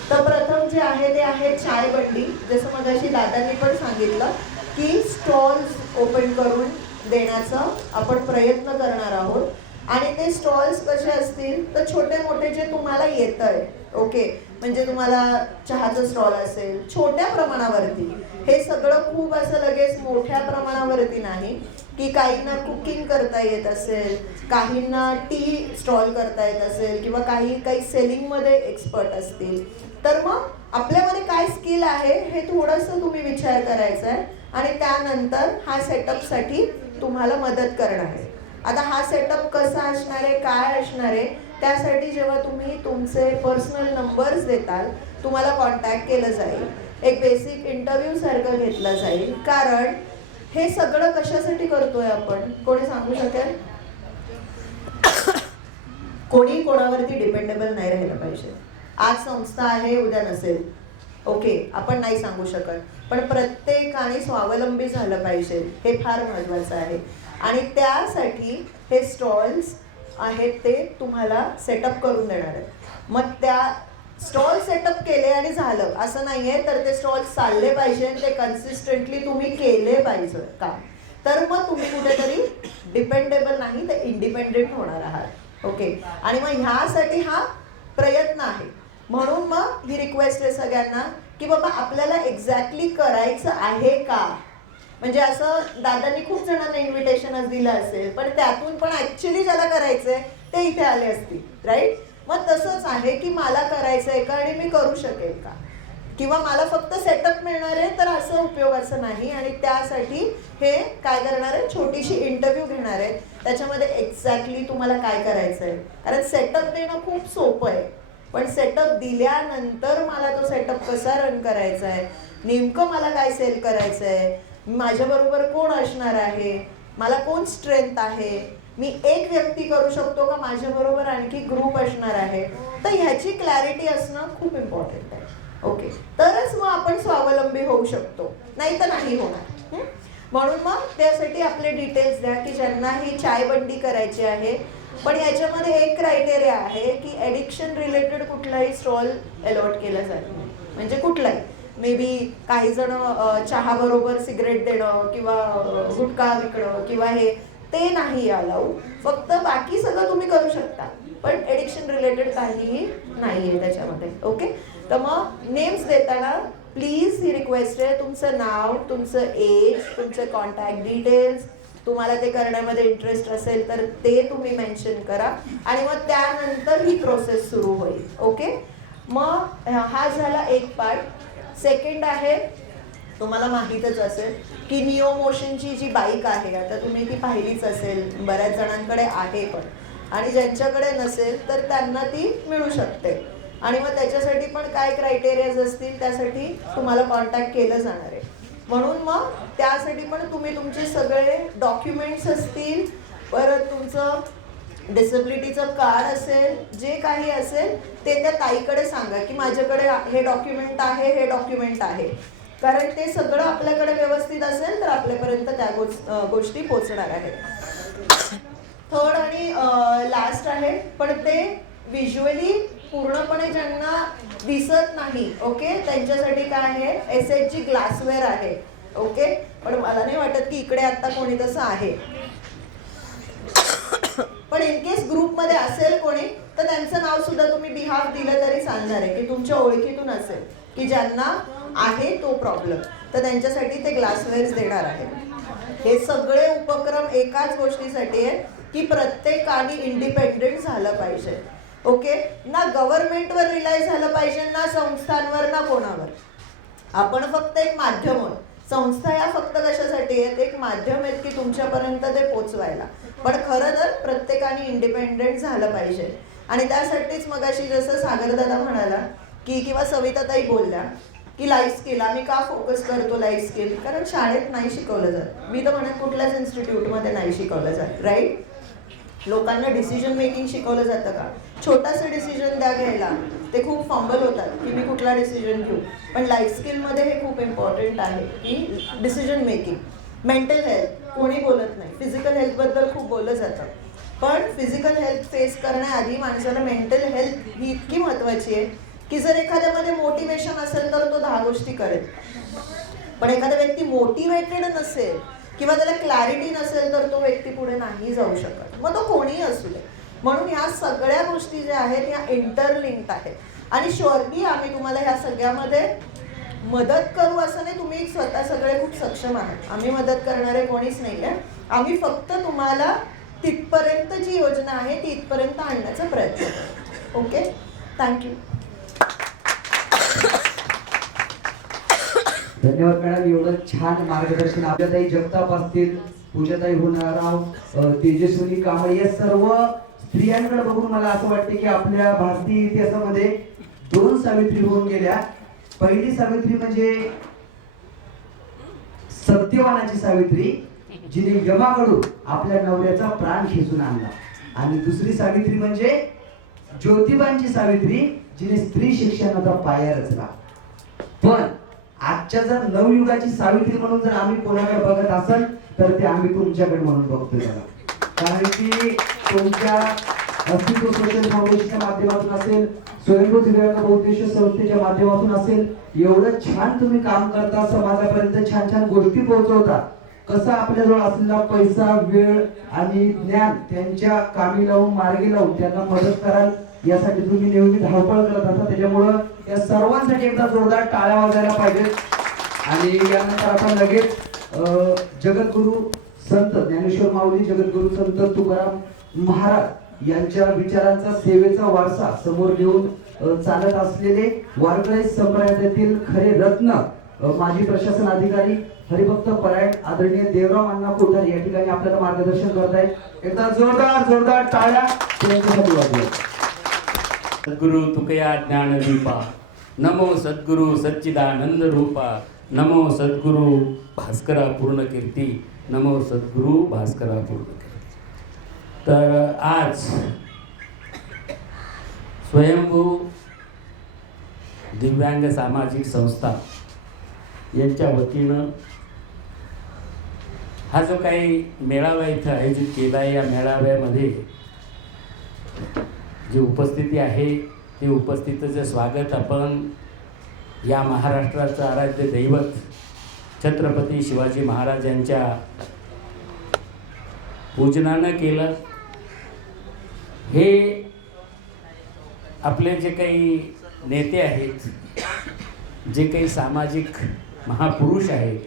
तर प्रथम जे आहे ते आहे चाय बंडी. जसं मगाशी दादांनी पण सांगितलं की स्टॉल्स ओपन करून देण्याचा आपण प्रयत्न करणार आहोत. आणि ते स्टॉल्स कसे असतील तर छोटे मोठे जे तुम्हाला येतंय. ओके. म्हणजे तुम्हाला चहाचं स्टॉल असेल छोट्या प्रमाणावरती, हे सगळं खूप असं लगेच मोठ्या प्रमाणावरती नाही, की काहींना कुकिंग करता येत असेल, काहींना टी स्टॉल करता येत असेल किंवा काही सेलिंगमध्ये एक्सपर्ट असतील, तर मग आपल्यामध्ये काय स्किल आहे हे थोडंसं तुम्ही विचार करायचा आहे आणि त्यानंतर हा सेटअपसाठी तुम्हाला मदत करणार आहे. आता हा सेटअप कसा असणार आहे, काय असणार आहे, त्यासाठी जेव्हा तुम्ही तुमचे पर्सनल नंबर्स देताल तुम्हाला कॉन्टॅक्ट केलं जाईल. एक बेसिक इंटरव्ह्यू सारखं घेतलं जाईल. कारण हे सगळं कशासाठी करतोय आपण, कोणी सांगू शकेल? कोणी कोणावरती डिपेंडेबल नाही राहिलं पाहिजे. आज संस्था आहे, उद्या नसेल, ओके, आपण नाही सांगू शकत, पण प्रत्येकाने स्वावलंबी झालं पाहिजे, हे फार महत्त्वाचं आहे. आणि त्यासाठी हे स्टॉल्स आहेत ते तुम्हाला सेटअप करून देणार आहेत. मग त्या स्टॉल सेटअप केले आणि झालं असं नाही आहे, तर ते स्टॉल्स चालले पाहिजे आणि ते कन्सिस्टंटली तुम्ही केले पाहिजे काम, तर मग तुम्ही कुठेतरी डिपेंडेबल नाही तर इंडिपेंडेंट होणार आहात. ओके, आणि मग ह्यासाठी हा प्रयत्न आहे. म्हणून मग ही रिक्वेस्ट आहे सगळ्यांना की बाबा आपल्याला एक्झॅक्टली करायचं आहे का. म्हणजे असं दादांनी खूप जणांना इन्व्हिटेशनच दिलं असेल, पण त्यातून पण ॲक्च्युली ज्याला करायचंय ते इथे आले असतील, राईट. मग तसंच आहे की मला करायचंय का आणि मी करू शकेल का, किंवा मला फक्त सेटअप मिळणार आहे तर असं उपयोगाचं नाही. आणि त्यासाठी हे काय करणार आहे, छोटीशी इंटरव्ह्यू घेणार आहे, त्याच्यामध्ये एक्झॅक्टली तुम्हाला काय करायचं आहे. कारण सेटअप देणं खूप सोपं आहे, पण सेटअप दिल्यानंतर मला तो सेटअप कसा रन करायचा आहे, नेमकं मला काय सेल करायचं आहे, माझ्याबरोबर कोण असणार आहे, मला कोण स्ट्रेंथ आहे, मी एक व्यक्ती करू शकतो का माझ्याबरोबर आणखी ग्रुप असणार आहे, तर ह्याची क्लॅरिटी असणं खूप इम्पॉर्टंट आहे. ओके, तरच मग आपण स्वावलंबी होऊ शकतो, नाही तर नाही होणार. म्हणून मग त्यासाठी आपले डिटेल्स द्या की ज्यांना ही चायबंदी करायची आहे. पण याच्यामध्ये एक क्रायटेरिया आहे की ॲडिक्शन रिलेटेड कुठलाही स्टॉल अलॉट केला जात नाही. म्हणजे कुठलाही, मे बी काही जण चहा बरोबर सिगरेट देणं किंवा गुटखा विकणं किंवा हे ते नाही अलाऊ. फक्त बाकी सगळं तुम्ही करू शकता, पण ॲडिक्शन रिलेटेड काहीही नाही आहे त्याच्यामध्ये. ओके, तर मग नेम्स देताना प्लीज ही रिक्वेस्ट आहे, तुमचं नाव, तुमचं एज, तुमचे कॉन्टॅक्ट डिटेल्स, तुम्हाला ते करण्यामध्ये इंटरेस्ट असेल तर ते तुम्ही मेन्शन करा आणि मग त्यानंतर ही प्रोसेस सुरू होईल. ओके, मग हा झाला एक पार्ट. सेकंड आहे, तुम्हाला माहीतच असेल की निओ मोशनची जी बाईक आहे, आता तुम्ही ती पाहिलीच असेल, बऱ्याच जणांकडे आहे पण, आणि ज्यांच्याकडे नसेल तर त्यांना ती मिळू शकते. आणि मग त्याच्यासाठी पण काय क्रायटेरियाज असतील त्यासाठी तुम्हाला कॉन्टॅक्ट केलं जाणार आहे. म्हणून मग त्यासाठी पण तुम्ही तुमचे सगळे डॉक्युमेंट्स असतील, परत तुमचं डिसेबिलिटीचं कार्ड असेल, जे काही असेल ते त्या ताईकडे सांगा की माझ्याकडे हे डॉक्युमेंट आहे, हे डॉक्युमेंट आहे. कारण ते सगळं आपल्याकडे व्यवस्थित असेल तर आपल्यापर्यंत त्या गोष्टी पोचणार आहेत. थर्ड आणि लास्ट आहे, पण ते व्हिज्युअली पूर्णपणे ज्यांना दिसत नाही, ओके, त्यांच्यासाठी काय आहे, SHG ग्लासवेअर आहे. ओके, पण मला नाही वाटत की इकडे आता कोणी तसं आहे, पण इनकेस ग्रुपमध्ये असेल कोणी तर त्यांचं नाव सुद्धा तुम्ही बिहाफ दिलं तरी चालणार आहे की तुमच्या ओळखीतून असेल की ज्यांना आहे तो प्रॉब्लेम, तर त्यांच्यासाठी ते ग्लासवेअर्स देणार आहे. हे सगळे उपक्रम एकाच गोष्टीसाठी आहे की प्रत्येकाने इंडिपेंडेंट झालं पाहिजे. ओके, ना गव्हर्नमेंटवर रिलाय झालं पाहिजे, ना संस्थांवर, ना कोणावर. आपण फक्त एक माध्यम आहोत. संस्था या फक्त कशासाठी आहेत, एक माध्यम आहेत की तुमच्यापर्यंत ते पोचवायला. पण खरं तर प्रत्येकाने इंडिपेंडेंट झालं पाहिजे. आणि त्यासाठीच मगाशी जसं सागरदादा म्हणाला की किंवा सविताताई बोलल्या की लाईफ स्किल, आम्ही का फोकस करतो लाईफ स्किल, कारण शाळेत नाही शिकवलं जात. मी तर म्हणत कुठल्याच इन्स्टिट्यूटमध्ये नाही शिकवलं जात, राईट. लोकांना डिसिजन मेकिंग शिकवलं जातं का, छोटासा डिसिजन द्या घ्यायला, ते खूप फंबल होतात की मी कुठला डिसिजन घेऊ. पण लाईफ स्किलमध्ये हे खूप इम्पॉर्टंट आहे की डिसिजन मेकिंग. मेंटल हेल्थ कोणी बोलत नाही, फिजिकल हेल्थबद्दल खूप बोललं जातं, पण फिजिकल हेल्थ फेस करण्याआधी माणसाला मेंटल हेल्थ ही इतकी महत्त्वाची आहे की जर एखाद्यामध्ये मोटिवेशन असेल तर तो 10 गोष्टी करेल, पण एखादा व्यक्ती मोटिवेटेड नसेल किंवा त्याला क्लॅरिटी नसेल तर तो व्यक्ती पुढे नाही जाऊ शकत, मग तो कोणीही असू दे. म्हणून ह्या सगळ्या गोष्टी ज्या आहेत ह्या इंटरलिंक्ड आहेत. आणि शुअरली आम्ही तुम्हाला ह्या सगळ्यामध्ये मदत करू असं नाही, तुम्ही स्वतः सगळे खूप सक्षम आहात, आम्ही मदत करणारे कोणीच नाही आहे, आम्ही फक्त तुम्हाला तिथपर्यंत जी योजना आहे ती इथपर्यंत आणण्याचा प्रयत्न करू. Okay, thank you. धन्यवाद मॅडम, एवढं छान मार्गदर्शन. आपल्याताई जगताप असतील, पूजाताई होणाराव, तेजस्विनी कांबळे, या सर्व स्त्रियांकडे बघून मला असं वाटते की आपल्या भारतीय इतिहासामध्ये 2 सावित्री होऊन गेल्या. पहिली सावित्री म्हणजे सत्यवानाची सावित्री, जिने यमाकडून आपल्या नवऱ्याचा प्राण खेचून आणला, आणि दुसरी सावित्री म्हणजे ज्योतिबांची सावित्री, जिने स्त्री शिक्षणाचा पाया रचला. पण आजच्या जर नवयुगाची सावित्री म्हणून जर आम्ही कोणाकडे बघत असेल तर ते आम्ही तुमच्याकडे म्हणून बघतोय त्याला. कारण की तुमच्या अस्तित्व सोशल फाउंडेशनच्या माध्यमातून असेल, स्वयंभू दिव्यांग बहुउद्देशीय संस्थेच्या माध्यमातून असेल, एवढं छान तुम्ही काम करता, समाजापर्यंत छान छान गोष्टी पोहोचवता. कसं आपल्याजवळ असलेला पैसा, वेळ आणि ज्ञान त्यांच्या कामी लावून, मार्गी लावून त्यांना मदत कराल यासाठी तुम्ही नेहमी धावपळ करत असता. त्याच्यामुळं या सर्वांसाठी एकदा जोरदार टाळ्या वाजायला पाहिजेत. आणि यानंतर आपण लगेच जगद्गुरु संत ज्ञानेश्वर माऊली, जगद्गुरु संत तुकाराम महाराज यांच्या विचारांचा, सेवेचा वारसा समोर घेऊन चालत असलेले वारकरी संप्रदायातील खरे रत्न, माजी प्रशासन अधिकारी, हरिभक्त परायण आदरणीय देवराम अण्णा कोठारे या ठिकाणी आपल्याला मार्गदर्शन करत आहेत. एकदा जोरदार टाळ्या त्यांच्यासाठी वाजवा. सद्गुरु तुकया ज्ञानदीपा, नमो सद्गुरु सच्चिदानंद रूपा, नमो सद्गुरु भास्करा पूर्ण कीर्ती, नमो सद्गुरु भास्करा पूर्ण कीर्ती. तर आज स्वयंभू दिव्यांग सामाजिक संस्था यांच्या वतीनं हा जो काही मेळावा इथं आयोजित केला आहे, या मेळाव्यामध्ये जी उपस्थिती आहे ते उपस्थितीचं स्वागत आपण या महाराष्ट्राचं आराध्य दैवत छत्रपती शिवाजी महाराज यांच्या पूजनानं केलं. हे आपले जे काही नेते आहेत, जे काही सामाजिक महापुरुष आहेत,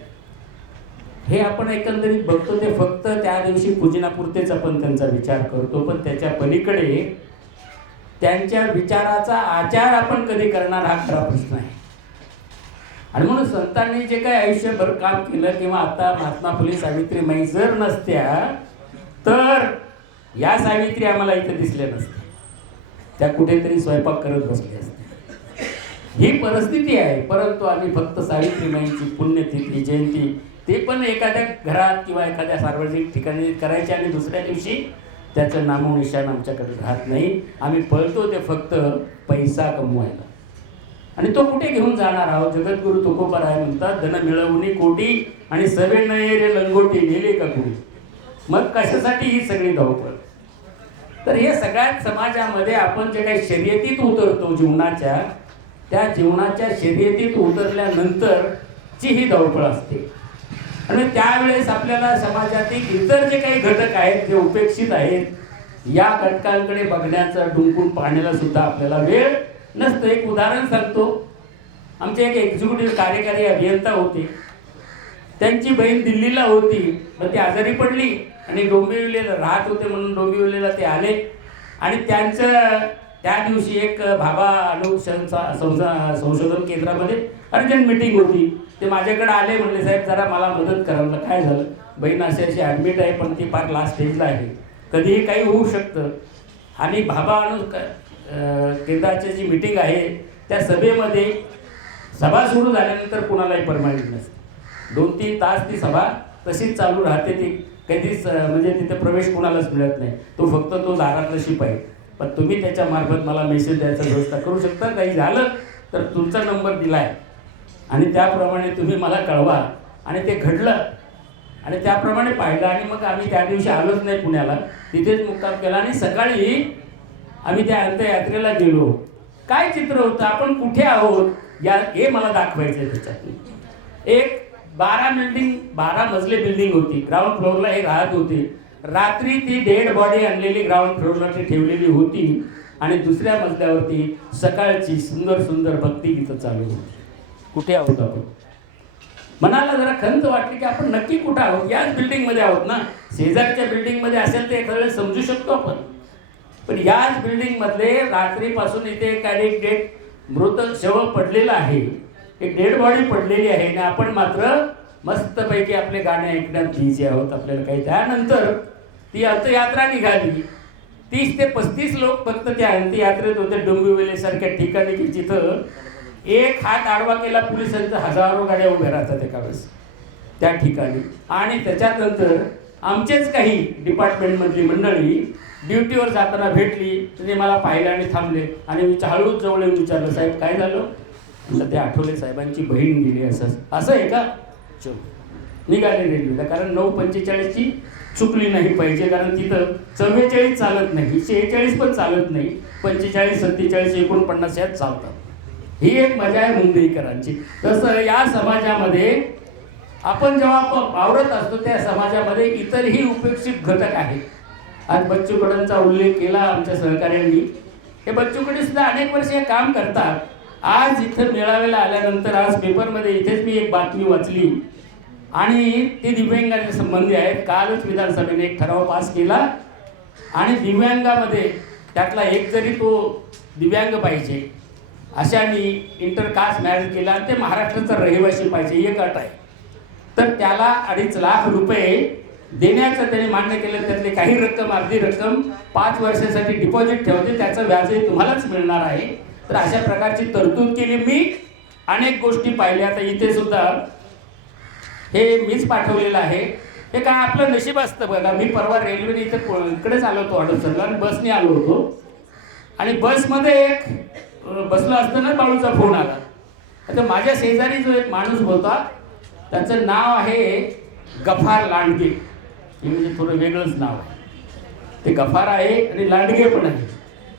हे आपण एकंदरीत बघतो ते फक्त त्या दिवशी पूजनापुरतेच आपण त्यांचा विचार करतो, पण त्याच्या पलीकडे त्यांच्या विचाराचा आचार आपण कधी करणार हा खरा प्रश्न आहे. आणि म्हणून संतांनी जे काही आयुष्यभर काम केलं, किंवा आता महात्मा फुले सावित्रीमाई जर नसत्या तर या सावित्री आम्हाला इथे दिसल्या नसत्या, त्या कुठेतरी स्वयंपाक करत बसल्या असत्या. ही परिस्थिती आहे. परंतु आम्ही फक्त सावित्रीमाईंची पुण्यतिथी, जयंती, ते पण एखाद्या घरात किंवा एखाद्या सार्वजनिक ठिकाणी करायचे, आणि दुसऱ्या दिवशी त्याचं नामोनिशाण आमच्याकडे राहत नाही. आम्ही पळतो ते फक्त पैसा कमवायला, आणि तो कुठे घेऊन जाणार आहोत. जगद्गुरु तुकोबाराय म्हणतात, धन मिळवणी कोटी आणि सवे नये रे लंगोटी, नेले का कुणी. मग कशासाठी ही सगळी धावपळ. तर हे सगळ्यात समाजामध्ये आपण जे काही शर्यतीत उतरतो जीवनाच्या, त्या जीवनाच्या शर्यतीत उतरल्यानंतरची ही धावपळ असते. आणि त्यावेळेस आपल्याला समाजातील इतर जे काही घटक आहेत, जे उपेक्षित आहेत, या घटकांकडे बघण्याचा, डुंकून पाहण्याला सुद्धा आपल्याला वेळ नसतं. एक उदाहरण सांगतो. आमचे एक एक्झिक्युटिव्ह कार्यकारी अभियंता होते, त्यांची बहीण दिल्लीला होती, मग ती आजारी पडली आणि डोंबिवलीला राहत होते, म्हणून डोंबिवलीला ते आले. आणि त्यांचं त्या दिवशी एक भाभा संशोधन केंद्रामध्ये अर्जंट मीटिंग होती. ते माझ्याकडे आले, म्हणले साहेब जरा मला मदत करा. म्हणलं काय झालं. बहीण अशी ॲडमिट आहे, पण ती फार लास्ट स्टेजला आहे, कधीही काही होऊ शकतं. आणि भाभा केंद्राची जी मीटिंग आहे त्या सभेमध्ये सभा सुरू झाल्यानंतर कुणालाही परवानगी नसते. 2-3 तास ती सभा तशीच चालू राहते. ती कधीच म्हणजे तिथे प्रवेश कुणालाच मिळत नाही. तो फक्त तो दारातला शिपाई. पण तुम्ही त्याच्यामार्फत मला मेसेज द्यायचा व्यवस्था करू शकता. काही झालं तर तुमचा नंबर दिला आहे आणि त्याप्रमाणे तुम्ही मला कळवा. आणि ते घडलं आणि त्याप्रमाणे पाहिलं. आणि मग आम्ही त्या दिवशी आलोच नाही पुण्याला, तिथेच मुक्काम केला. आणि सकाळी आम्ही त्या अंत्ययात्रेला गेलो. काय चित्र होतं, आपण कुठे आहोत हे मला दाखवायचं आहे. त्याच्यात एक 12 मजले बिल्डिंग होती. ग्राउंड फ्लोअरला हे राहत होते. रात्री ती डेड बॉडी आणलेली ग्राउंड फ्लोअरवरती ठेवलेली होती आणि दुसऱ्या मजल्यावरती सकाळची सुंदर सुंदर भक्तिगीतं चालू होती. कुठे आहोत आपण. मनाला जरा खंत वाटली की आपण नक्की कुठं आहोत. याच बिल्डिंगमध्ये आहोत ना. शेजारच्या बिल्डिंगमध्ये असेल तर एखाद्या वेळेस समजू शकतो आपण, पण याच बिल्डिंगमधले रात्रीपासून इथे एक डेड मृत शव पडलेलं आहे, एक डेड बॉडी पडलेली आहे आणि आपण मात्र मस्तपैकी आपले गाणे ऐकण्यात बिझी आहोत. आपल्याला काही त्यानंतर ती अंत्ययात्रा निघाली. 30 ते 35 लोक फक्त त्या अंत्ययात्रेत होते डोंबिवलीसारख्या ठिकाणी की जिथं एक हात आडवा केला पोलिसांचा 1000 गाड्या उभ्या राहतात एका वेळेस त्या ठिकाणी. आणि त्याच्यानंतर आमचेच काही डिपार्टमेंटमधली मंडळी ड्युटीवर जाताना भेटली, तिने मला पाहिलं आणि थांबले आणि हळूच जवळ येऊन विचारलं, साहेब काय झालं? म्हटलं ते आठवले साहेबांची बहीण गेली. असं आहे का? चल निघाले रेल्वेला, कारण 9:45ची चुकली नाही पाहिजे, कारण तिथं 44 चालत नाही, 46 पण चालत नाही, 45, 47, 49 यात चालतात. ही एक मजा आहे मुंबईकरांची. तसं या समाजामध्ये आपण जेव्हा वावरत असतो त्या समाजामध्ये इतरही उपेक्षित घटक आहेत. आज बच्चू कडूंचा उल्लेख केला आमच्या सहकाऱ्यांनी. हे बच्चू कडू सुद्धा अनेक वर्ष हे काम करतात. आज इथं मेळाव्याला आल्यानंतर आज पेपरमध्ये इथेच मी एक बातमी वाचली आणि ती दिव्यांगाच्या संबंधी आहेत. कालच विधानसभेने एक ठराव पास केला आणि दिव्यांगामध्ये त्यातला एक जरी तो दिव्यांग पाहिजे अशाने इंटरकास्ट मॅरेज केला आणि ते महाराष्ट्राचा रहिवासी पाहिजे, एक अट आहे. तर त्याला 2.5 लाख रुपये देण्याचं त्यांनी मान्य केलं. त्यातली काही रक्कम, अर्धी रक्कम 5 वर्षासाठी डिपॉझिट ठेवते, त्याचं व्याजही तुम्हालाच मिळणार आहे. तर अशा प्रकारची तरतूद केली. मी अनेक गोष्टी पाहिल्या. आता इथे सुद्धा हे मीच पाठवलेलं आहे. हे काय आपलं नशीब असतं बघा. मी परवा रेल्वेने इकडेच आलो होतो हडपसरला आणि बसने आलो होतो आणि बसमध्ये एक बसलो असताना बाळूचा फोन आला. आता माझ्या शेजारी जो एक माणूस होता त्याचं नाव आहे गफार लांडगे. हे म्हणजे थोडं वेगळंच नाव आहे. ते गफार आहे आणि लांडगे पण आहे.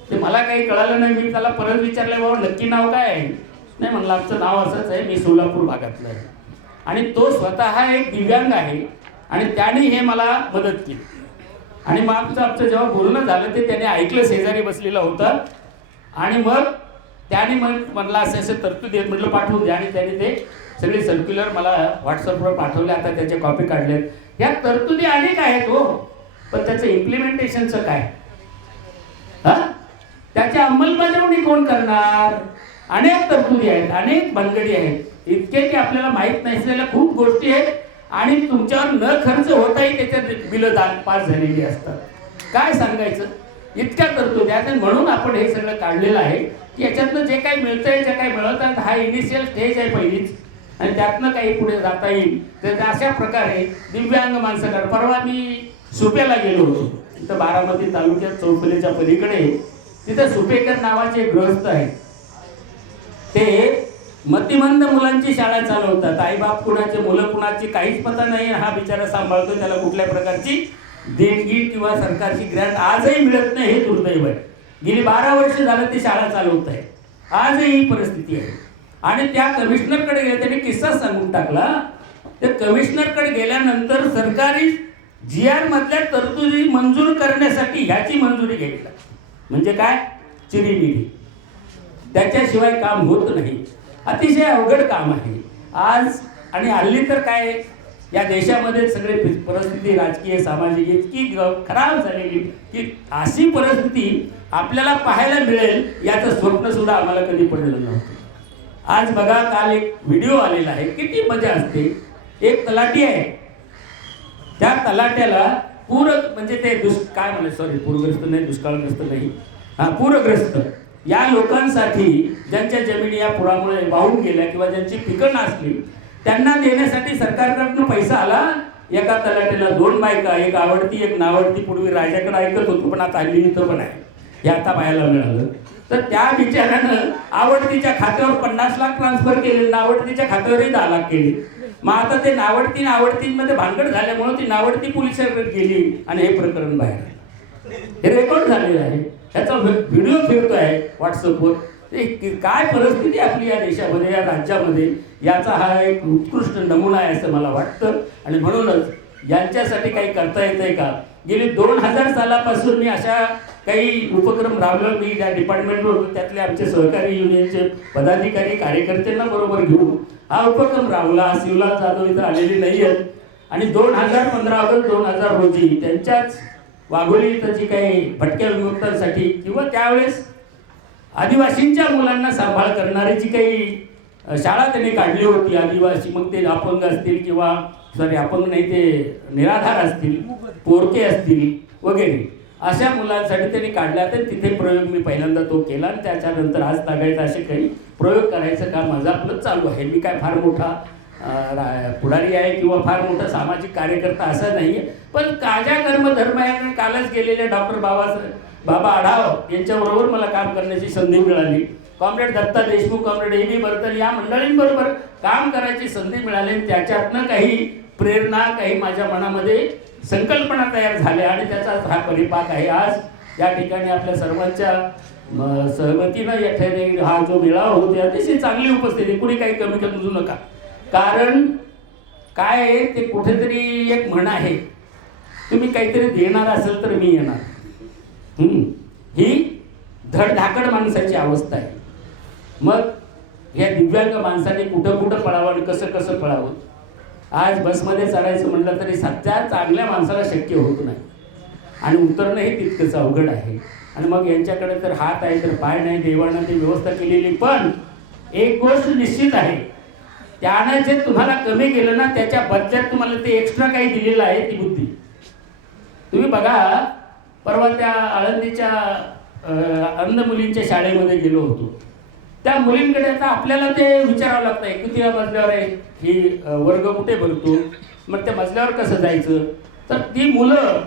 ते मला काही कळालं नाही. मी त्याला परत विचारलं, बाबा नक्की नाव काय आहे? नाही म्हणलं आमचं नाव असंच आहे, मी सोलापूर भागातलं आहे. आणि तो स्वतः एक दिव्यांग आहे आणि त्याने हे मला मदत केली. आणि मग आमचं जेव्हा बोलणं झालं ते त्याने ऐकलं, शेजारी बसलेला होता. आणि मग त्याने म्हणलं असं तरतूद देत, म्हटलं पाठवून द्या. आणि त्याने ते सगळे सर्क्युलर मला व्हॉट्सअपवर पाठवले. आता त्याचे कॉपी काढलेत. या तरतुदी अनेक आहेत हो, पण त्याचं इम्प्लिमेंटेशनचं काय? त्याची अंमलबजावणी कोण करणार? अनेक तरतुदी आहेत, अनेक भानगडी आहेत. इतके की आपल्याला माहीत नसलेल्या खूप गोष्टी आहेत आणि तुमच्यावर न खर्च होताही त्याच्यात बिलं पास झालेली असतात. काय सांगायचं? इतक्या तरतुदी आहेत. म्हणून आपण हे सगळं काढलेलं आहे की याच्यातनं जे काही मिळतंय, जे काही मिळवतात, हा इनिशियल स्टेज आहे पहिलीच आणि त्यातनं काही पुढे जाता येईल. तर अशा प्रकारे दिव्यांग माणसाकडे परवा मी सुप्याला गेलो होतो. तिथं बारामती तालुक्यात चौफुलीच्या पलीकडे तिथं सुपेकर नावाचे एक गृहस्थ आहेत. ते मतिमंद मुलांची शाळा चालवतात. आईबाप कुणाचे, मुलं कुणाची काहीच पता नाही. हा बिचारा सांभाळतो. त्याला कुठल्या प्रकारची देणगी किंवा सरकारची ग्रँट आजही मिळत नाही. हे दुर्दैव आहे. गेली 12 वर्ष झालं ते शाळा चालवत आहे. आजही ही परिस्थिती आहे. आणि त्या कमिशनरकडे गेले. त्याने किस्सा सांगून टाकला. त्या कमिशनरकडे गेल्यानंतर सरकारी GR मधल्या तरतुदी मंजूर करण्यासाठी ह्याची मंजुरी घ्यायला, म्हणजे काय? चिरीमिरी. त्याच्याशिवाय काम होत नाही. अतिशय अवघड काम आहे आज. आणि हल्ली तर काय या देशामध्ये सगळे परिस्थिती राजकीय सामाजिक इतकी खराब झालेली की अशी परिस्थिती आपल्याला पाहायला मिळेल याचं स्वप्न सुद्धा आम्हाला कधी पडलं नव्हतं. आज बघा, काल एक व्हिडिओ आलेला आहे. किती मजा असते. एक तलाठी आहे. त्या तलाट्याला म्हणजे ते काय म्हणे, सॉरी, पूरग्रस्त नाही, दुष्काळग्रस्त नाही, पूरग्रस्त या लोकांसाठी ज्यांच्या जमिनी या पुरामुळे वाहून गेल्या किंवा ज्यांची पिकं नासली त्यांना देण्यासाठी सरकारकडनं पैसा आला. एका तलाट्याला 2 बायका, एक आवडती एक नावडती. पूर्वी राजाकडे ऐकत होतो, पण आता हल्ली इथं पण आहे. हे आता पाहायला मिळालं. तर त्या बिचाऱ्यानं आवडतीच्या खात्यावर 50 लाख ट्रान्सफर केले, नावडतीच्या खात्यावरही 10 लाख केले. मग आता ते आवडतीमध्ये भानगड झाल्यामुळे ती नावडती पोलिसांकडे गेली आणि हे प्रकरण बाहेर आलं. हे रेकॉर्ड झालेलं आहे. त्याचा व्हिडिओ फिरतो आहे व्हॉट्सअपवर. काय परिस्थिती आपली या देशामध्ये, या राज्यामध्ये, याचा हा एक उत्कृष्ट नमुना आहे असं मला वाटतं. आणि म्हणूनच यांच्यासाठी काही करता येतंय का? गेली 2000 सालापासून मी अशा काही उपक्रम राबवले. मी ज्या डिपार्टमेंटवर होतो त्यातले आमचे सहकारी युनियनचे पदाधिकारी कार्यकर्त्यांना बरोबर घेऊन हा उपक्रम राबवला. शिवलाल जाधव इथं आलेले नाही आहेत आणि 2015 ऑगस्ट 2000 रोजी त्यांच्याच वाघोली इथं जी काही भटक्या विमुक्तांसाठी किंवा त्यावेळेस आदिवासींच्या मुलांना सांभाळ करणारी जी काही शाळा त्यांनी काढली होती, आदिवासी मग ते अपंग असतील किंवा अपंग नाही ते निराधार असतील, पोरके असतील वगैरे, अशा मुलांसाठी त्यांनी काढल्या. तर तिथे प्रयोग मी पहिल्यांदा तो केला आणि त्याच्यानंतर आज तागायत असे काही प्रयोग करायचं काम माझं आपलं चालू आहे. मी काय फार मोठा पुढारी आहे किंवा फार मोठा सामाजिक कार्यकर्ता असं नाही आहे, पण काजा कर्मधर्म आहे. कालच गेलेले डॉक्टर बाबा आढाव यांच्याबरोबर मला काम करण्याची संधी मिळाली. Comrade Datta Deshmukh, comrade A.B. Bardhan या मंडळींबरोबर काम करायची संधी मिळाली. त्याच्यातनं काही प्रेरणा, काही माझ्या मनामध्ये संकल्पना तयार झाल्या आणि त्याचा हा परिपाक आहे. आज या ठिकाणी आपल्या सर्वांच्या सहमतीनं या ठिकाणी हा जो मेळावा होता अतिशय चांगली उपस्थिती, कुणी काही कमी समजू नका. कारण काय आहे ते कुठेतरी एक म्हण आहे, तुम्ही काहीतरी देणार असेल तर मी येणार. ही धडधाकड माणसाची अवस्था आहे. मग या दिव्यांग माणसाने कुठं कुठं पळावं आणि कसं कसं पळावं. आज बसमध्ये चढायचं म्हटलं तरी सध्या चांगल्या माणसाला शक्य होत नाही आणि उतरणं हे तितकंच अवघड आहे. आणि मग यांच्याकडे तर हात आहे तर पाय नाही, देवानं ती व्यवस्था केलेली. पण एक गोष्ट निश्चित आहे, त्यानं जे तुम्हाला कमी केलं ना त्याच्या बदल्यात तुम्हाला ते एक्स्ट्रा काही दिलेलं आहे, ती बुद्धी. तुम्ही बघा, परवा त्या आळंदीच्या अंध मुलींच्या शाळेमध्ये गेलो होतो. त्या मुलींकडे आता आपल्याला ते विचारावं लागतंय किती मजल्यावर आहे, ही वर्ग कुठे भरतो, मग त्या मजल्यावर कसं जायचं. तर ती मुलं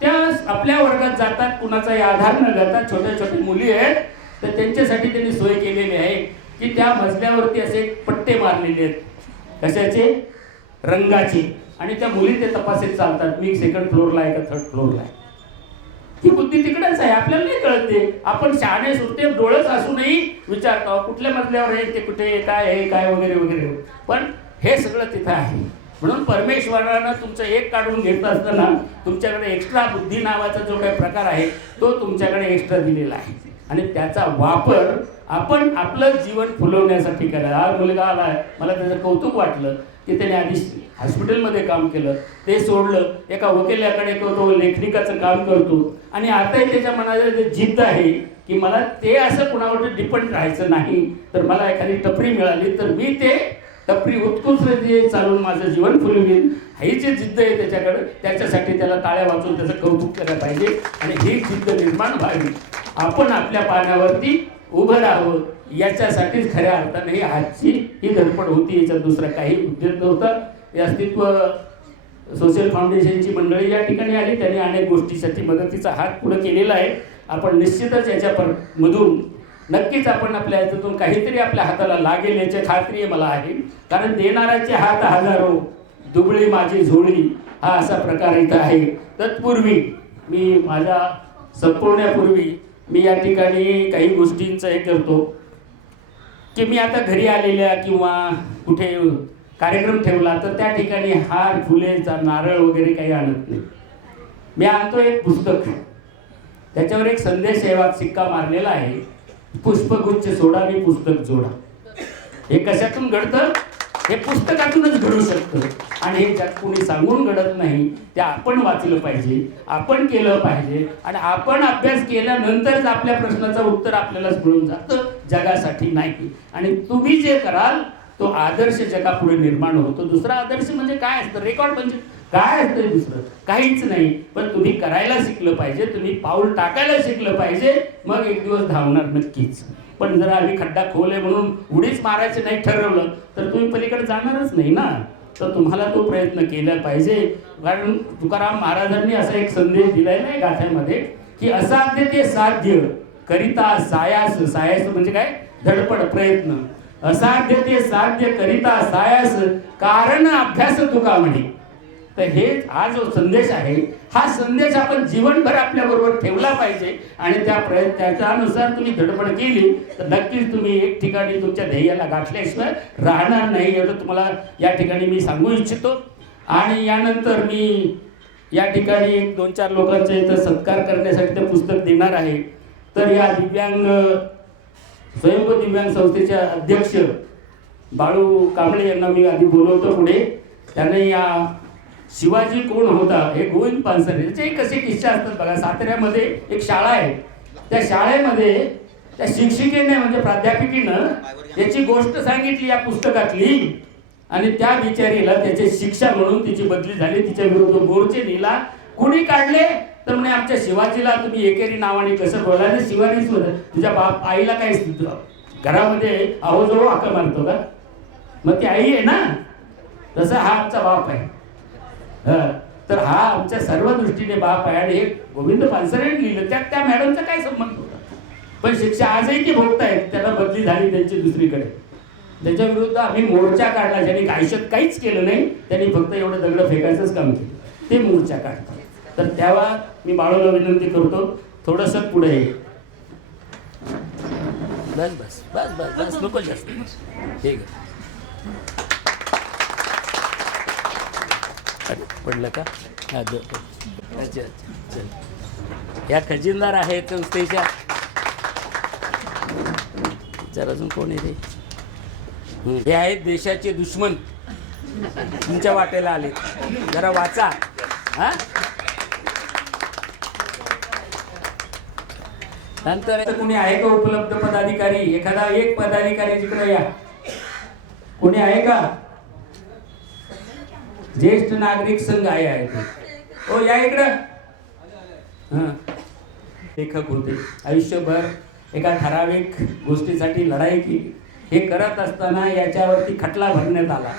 त्या आपल्या वर्गात जातात, कुणाचाही आधार न घेता. छोट्या छोट्या मुली आहेत तर त्यांच्यासाठी त्यांनी सोय केलेली आहे की त्या मजल्यावरती असे पट्टे मारलेले आहेत, कशाचे, रंगाचे, आणि त्या मुली ते तपासीत चालतात, मी सेकंड फ्लोअरला आहे का थर्ड फ्लोअरला आहे. ही बुद्धी तिकडेच आहे, आपल्याला नाही कळते. आपण शहाणे सुटते डोळस असूनही विचारतो कुठल्या मजल्यावर आहे, ते कुठे काय आहे, काय वगैरे वगैरे. पण हे सगळं तिथं आहे. म्हणून परमेश्वरानं तुमचं एक काढून घेत असताना तुमच्याकडे एक्स्ट्रा बुद्धी नावाचा जो काही प्रकार आहे तो तुमच्याकडे एक्स्ट्रा दिलेला आहे आणि त्याचा वापर आपण आपलं जीवन फुलवण्यासाठी करा. हा मुलगा आला, मला त्याचं कौतुक वाटलं की त्याने आधी हॉस्पिटलमध्ये काम केलं, ते सोडलं, एका वकिलाकडे तो लेखनिकाचं काम करतो आणि आताही त्याच्या मनात जिद्द आहे की मला ते असं कुणावर डिपेंड राहायचं नाही. तर मला एखादी टपरी मिळाली तर मी ते टपरी उत्कृष्ट चालून माझं जीवन फुलवीन, ही जी जिद्द आहे त्याच्याकडे, त्याच्यासाठी त्याला टाळ्या वाजवून त्याचं कौतुक केलं पाहिजे आणि ही जिद्द निर्माण व्हावी. आपण आपल्या पाण्यावरती उभं राहावं याच्यासाठीच खऱ्या अर्थाने ही आजची ही धडपड होती. याच्यात दुसरा काही उद्देश नव्हता. हे अस्तित्व सोशल फाउंडेशनची मंडळी या ठिकाणी आली, त्यांनी अनेक गोष्टीसाठी मदतीचा हात पुढे केलेला आहे. आपण निश्चितच याच्यामधून नक्कीच आपण आपल्या याच्यातून काहीतरी आपल्या हाताला लागेल याची खात्री मला आहे. कारण देणाऱ्याचे हात हजारो, दुबळी माझी झोळी, हा असा प्रकार इथं आहे. तत्पूर्वी मी माझ्या संपवण्यापूर्वी मी या ठिकाणी काही गोष्टींचं हे करतो की मी आता घरी आलेल्या किंवा कुठे कार्यक्रम ठेवला तर त्या ठिकाणी हार, फुले, नारळ वगैरे काही आणत नाही. मी आणतो एक पुस्तक, त्याच्यावर एक संदेश सेवा सिक्का मारलेला आहे, पुष्पगुच्छ सोडा मी पुस्तक जोडा. हे कशातून घडतं? हे पुस्तकातूनच घडू शकतं आणि हे जग कोणी सांगून घडत नाही. ते आपण वाचलं पाहिजे, आपण केलं पाहिजे आणि आपण अभ्यास केल्यानंतरच आपल्या प्रश्नाचं उत्तर आपल्यालाच मिळून जातं, जगासाठी नाही. आणि तुम्ही जे कराल तो आदर्श जगापुढे निर्माण होतो. दुसरा आदर्श म्हणजे काय असतं, रेकॉर्ड म्हणजे काय असतं, दुसरं काहीच नाही. पण तुम्ही करायला शिकलं पाहिजे, तुम्ही पाऊल टाकायला शिकलं पाहिजे, मग एक दिवस धावणार नक्कीच. पण जर आम्ही खड्डा खोले म्हणून उडीच मारायचं नाही ठरवलं तर तुम्ही पलीकडे जाणारच नाही ना. तर तुम्हाला तो प्रयत्न केला पाहिजे. कारण तुकाराम महाराजांनी असा एक संदेश दिलाय ना गाथ्यामध्ये की असाध्य ते साध्य करिता सायास. सायास म्हणजे काय, धडपड, प्रयत्न. असाध्य ते साध्य करिता सायास कारण अभ्यास तुका म्हणे. तर हे हा जो संदेश आहे हा संदेश आपण जीवनभर आपल्या बरोबर ठेवला पाहिजे आणि त्याच्यानुसार तुम्ही धडपड केली तर नक्कीच तुम्ही एक ठिकाणी तुमच्या ध्येयाला गाठल्याशिवाय राहणार नाही. एवढं तुम्हाला या ठिकाणी मी सांगू इच्छितो. आणि यानंतर मी या ठिकाणी एक 2-4 लोकांच्या इथं सत्कार करण्यासाठी ते पुस्तक देणार आहे. तर या स्वयंभू दिव्यांग संस्थेच्या अध्यक्ष बाळू कांबळे यांना मी आधी बोलवतो पुढे. त्याने या शिवाजी कोण होता हे गोविंद पानसरे याचे कसे किस्से असतात बघा. साताऱ्यामध्ये एक शाळा आहे, त्या शाळेमध्ये त्या शिक्षिकेने म्हणजे प्राध्यापिकेनं याची गोष्ट सांगितली या पुस्तकातली, आणि त्या बिचारीला त्याची शिक्षा म्हणून तिची बदली झाली. तिच्या विरुद्ध मोर्चे नेला. कुणी काढले तर म्हणे आमच्या शिवाजीला तुम्ही एकेरी नावाने कसं बोलायला. शिवाजीच तुझ्या बाप आईला काय घरामध्ये आहोजवळ हाका मारतो का? मग ती आई आहे ना, तसं हा आमचा बाप आहे. तर हा आमच्या सर्व दृष्टीने बाप आहे. आणि हे गोविंद पानसरेने लिहिलं, त्यात त्या मॅडमचा काय संबंध होता? पण शिक्षा आजही ती भोगतायत. त्याला बदली झाली त्यांची दुसरीकडे. त्याच्या विरुद्ध आम्ही मोर्चा काढला. ज्यांनी आयुष्यात काहीच केलं नाही, त्यांनी फक्त एवढं दगड फेकायचंच काम केलं, ते मोर्चा काढतात. तर तेव्हा मी बाळूला विनंती करतो थोडंसं पुढे ये. बस बस बस बस बस नको जास्त. ठीक आहे. पडलं का? हा अच्छा अच्छा चल. या खजिनदार आहेत संस्थेच्या. जर अजून कोण आहे रे? हे आहेत देशाचे दुश्मन, तुमच्या वाटेला आले. जरा वाचा. नंतर कोणी आहे का उपलब्ध पदाधिकारी? एखादा एक पदाधिकारी जिकडे या. कोणी आहे का? ज्येष्ठ नागरिक संघ आहे ते. हो या इकडं. लेखक होते, आयुष्यभर एका ठराविक गोष्टीसाठी लढाई केली. हे करत असताना याच्यावरती खटला भरण्यात आला,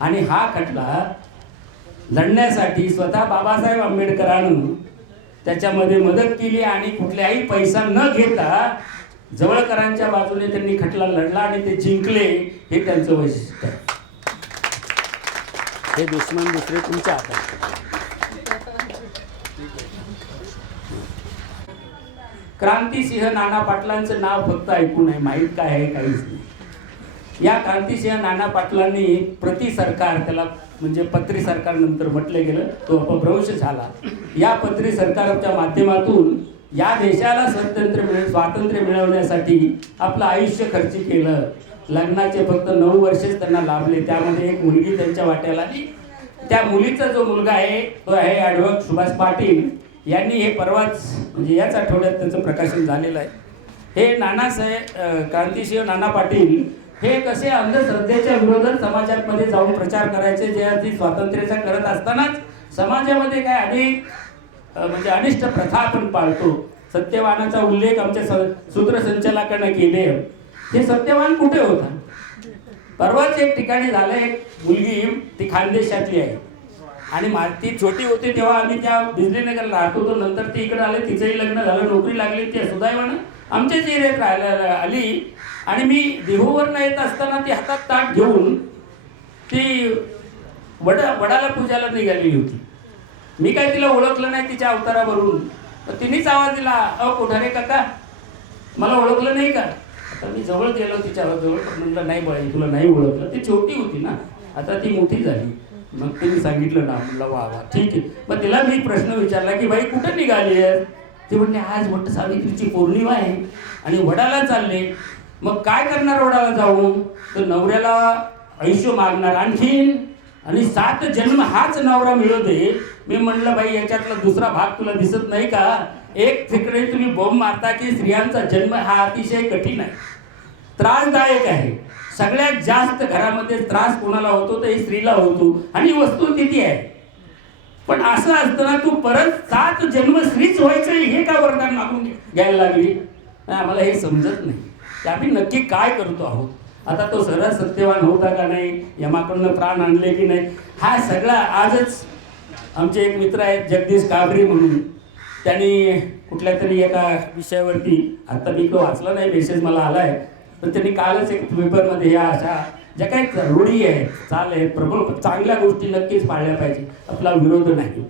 आणि हा खटला लढण्यासाठी स्वतः बाबासाहेब आंबेडकरांनी त्याच्यामध्ये मदत केली, आणि कुठल्याही पैसा न घेता जवळकरांच्या बाजूने त्यांनी खटला लढला आणि ते जिंकले. हे त्यांचं वैशिष्ट्य आहे. हे दुश्मन दुसरे तुमच्या हातात. क्रांतिसिंह नाना पाटलांचं नाव फक्त ऐकून आहे, माहीत काय आहे काहीच नाही. या क्रांतिसिंह नाना पाटलांनी प्रति सरकार, त्याला म्हणजे पत्री सरकार नंतर म्हटलं गेलं, तो अपभ्रंश झाला. या पत्री सरकारच्या माध्यमातून या देशाला स्वातंत्र्य मिळवण्यासाठी आपलं आयुष्य खर्च केलं. लग्नाचे फक्त 9 वर्षेच त्यांना लाभले. त्यामध्ये एक मुलगी त्यांच्या वाट्याला आली. त्या मुलीचा जो मुलगा आहे तो आहे ॲडव्होकेट सुभाष पाटील. यांनी हे परवाच म्हणजे याच आठवड्यात त्याचं प्रकाशन झालेलं आहे. हे नानासाहेब क्रांतिसिंह नाना पाटील हे कसे अंधश्रद्धेच्या विरोधात समाजामध्ये जाऊन प्रचार करायचे. जे आधी स्वातंत्र्याचा करत असतानाच समाजामध्ये काय अनेक म्हणजे अनिष्ट प्रथा आपण पाळतो. सत्यवानाचा उल्लेख आमच्या सूत्रसंचालकांना केले. हे सत्यवान कुठे होता? परवाच एक ठिकाणी झालं. एक मुलगी ती खानदेशातली आहे, आणि ती छोटी होती तेव्हा आम्ही त्या बिजलीनगरला राहत होतो. नंतर ती इकडे आले, तिचंही लग्न झालं, नोकरी लागली. ती सुदैवानं आमच्याच एरियात राहायला आली. आणि मी देहूवरनं येत असताना ती हातात ताट घेऊन ती वडाला पूजाला निघालेली होती. मी काय तिला ओळखलं नाही तिच्या अवतारावरून. तर तिनेच आवाज दिला, अहो कोठारे काका, मला ओळखलं नाही का? तर मी जवळ गेलो तिच्या जवळ, म्हटलं नाही बाई तुला नाही ओळखलं. ती छोटी होती ना, आता ती मोठी झाली. मग तिने सांगितलं ना, म्हटलं वा वा ठीक आहे. मग तिला मी प्रश्न विचारला की बाई कुठं निघाली आहे? ती म्हणते आज वट सावित्रीची पौर्णिमा आहे आणि वडाला चालले. मग काय करणार वडाला जाऊन? तर नवऱ्याला आयुष्य मागणार आणखीन, आणि 7 जन्म हाच नवरा मिळू दे. मी म्हणलं बाई याच्यातला दुसरा भाग तुला दिसत नाही का? एक तिकडे तुम्ही बॉम्ब मारता की स्त्रियांचा जन्म हा अतिशय कठीण आहे, त्रासदायक आहे. सगळ्यात जास्त घरामध्ये त्रास कोणाला होतो तर स्त्रीला होतो, आणि वस्तुस्थिती आहे. पण असं असताना तू परत 7 जन्म स्त्रीच व्हायचं हे का वरदान मागून घ्यायला लागली? आम्हाला हे समजत नाही की आम्ही नक्की काय करतो आहोत. आता तो सरळ सत्यवान होता का नाही, यमाकडून प्राण आणले की नाही, हा सगळा आजच आमचे एक मित्र आहेत जगदीश काबरी म्हणून, त्यांनी कुठल्या तरी एका विषयावरती, आता मी तो वाचला नाही, मेसेज मला आला आहे, तर त्यांनी कालच एक पेपरमध्ये ह्या अशा ज्या काही रूढी आहेत, चाल आहेत, प्रबळ चांगल्या गोष्टी नक्कीच पाळल्या पाहिजे, आपला विरोध नाही.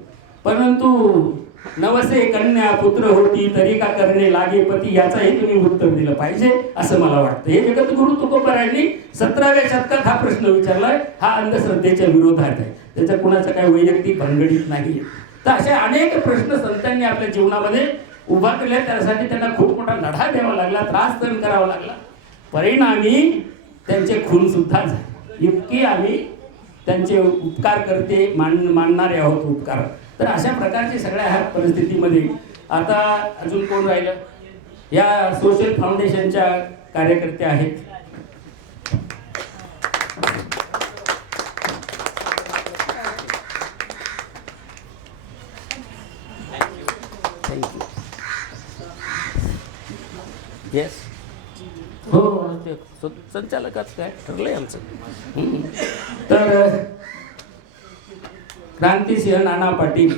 परंतु नवसे कन्या पुत्र होती तरी का करणे लागे पती, याचाही तुम्ही उत्तर दिलं पाहिजे असं मला वाटतं. हे जगद्गुरु तुकोबारायांनी 17व्या शतकात हा प्रश्न विचारलाय. हा अंधश्रद्धेच्या विरोधात आहे. त्याचा कुणाचा काही वैयक्तिक भानगडीत नाही. तर अशा अनेक प्रश्न संतांनी आपल्या जीवनामध्ये उभा केले. त्यासाठी त्यांना खूप मोठा लढा द्यावा लागला, त्रास सहन करावा लागला. परिणामी त्यांचे खून सुद्धा झाले. इतकी आम्ही त्यांचे उपकार करते मानणारे आहोत उपकार. तर अशा प्रकारचे सगळ्या ह्या परिस्थितीमध्ये आता अजून कोण राहिलं? या सोशल फाउंडेशनच्या कार्यकर्ते आहेत. येस, हो, ते संचालकाच काय ठरलंय आमचं. तर क्रांतिसिंह नाना पाटील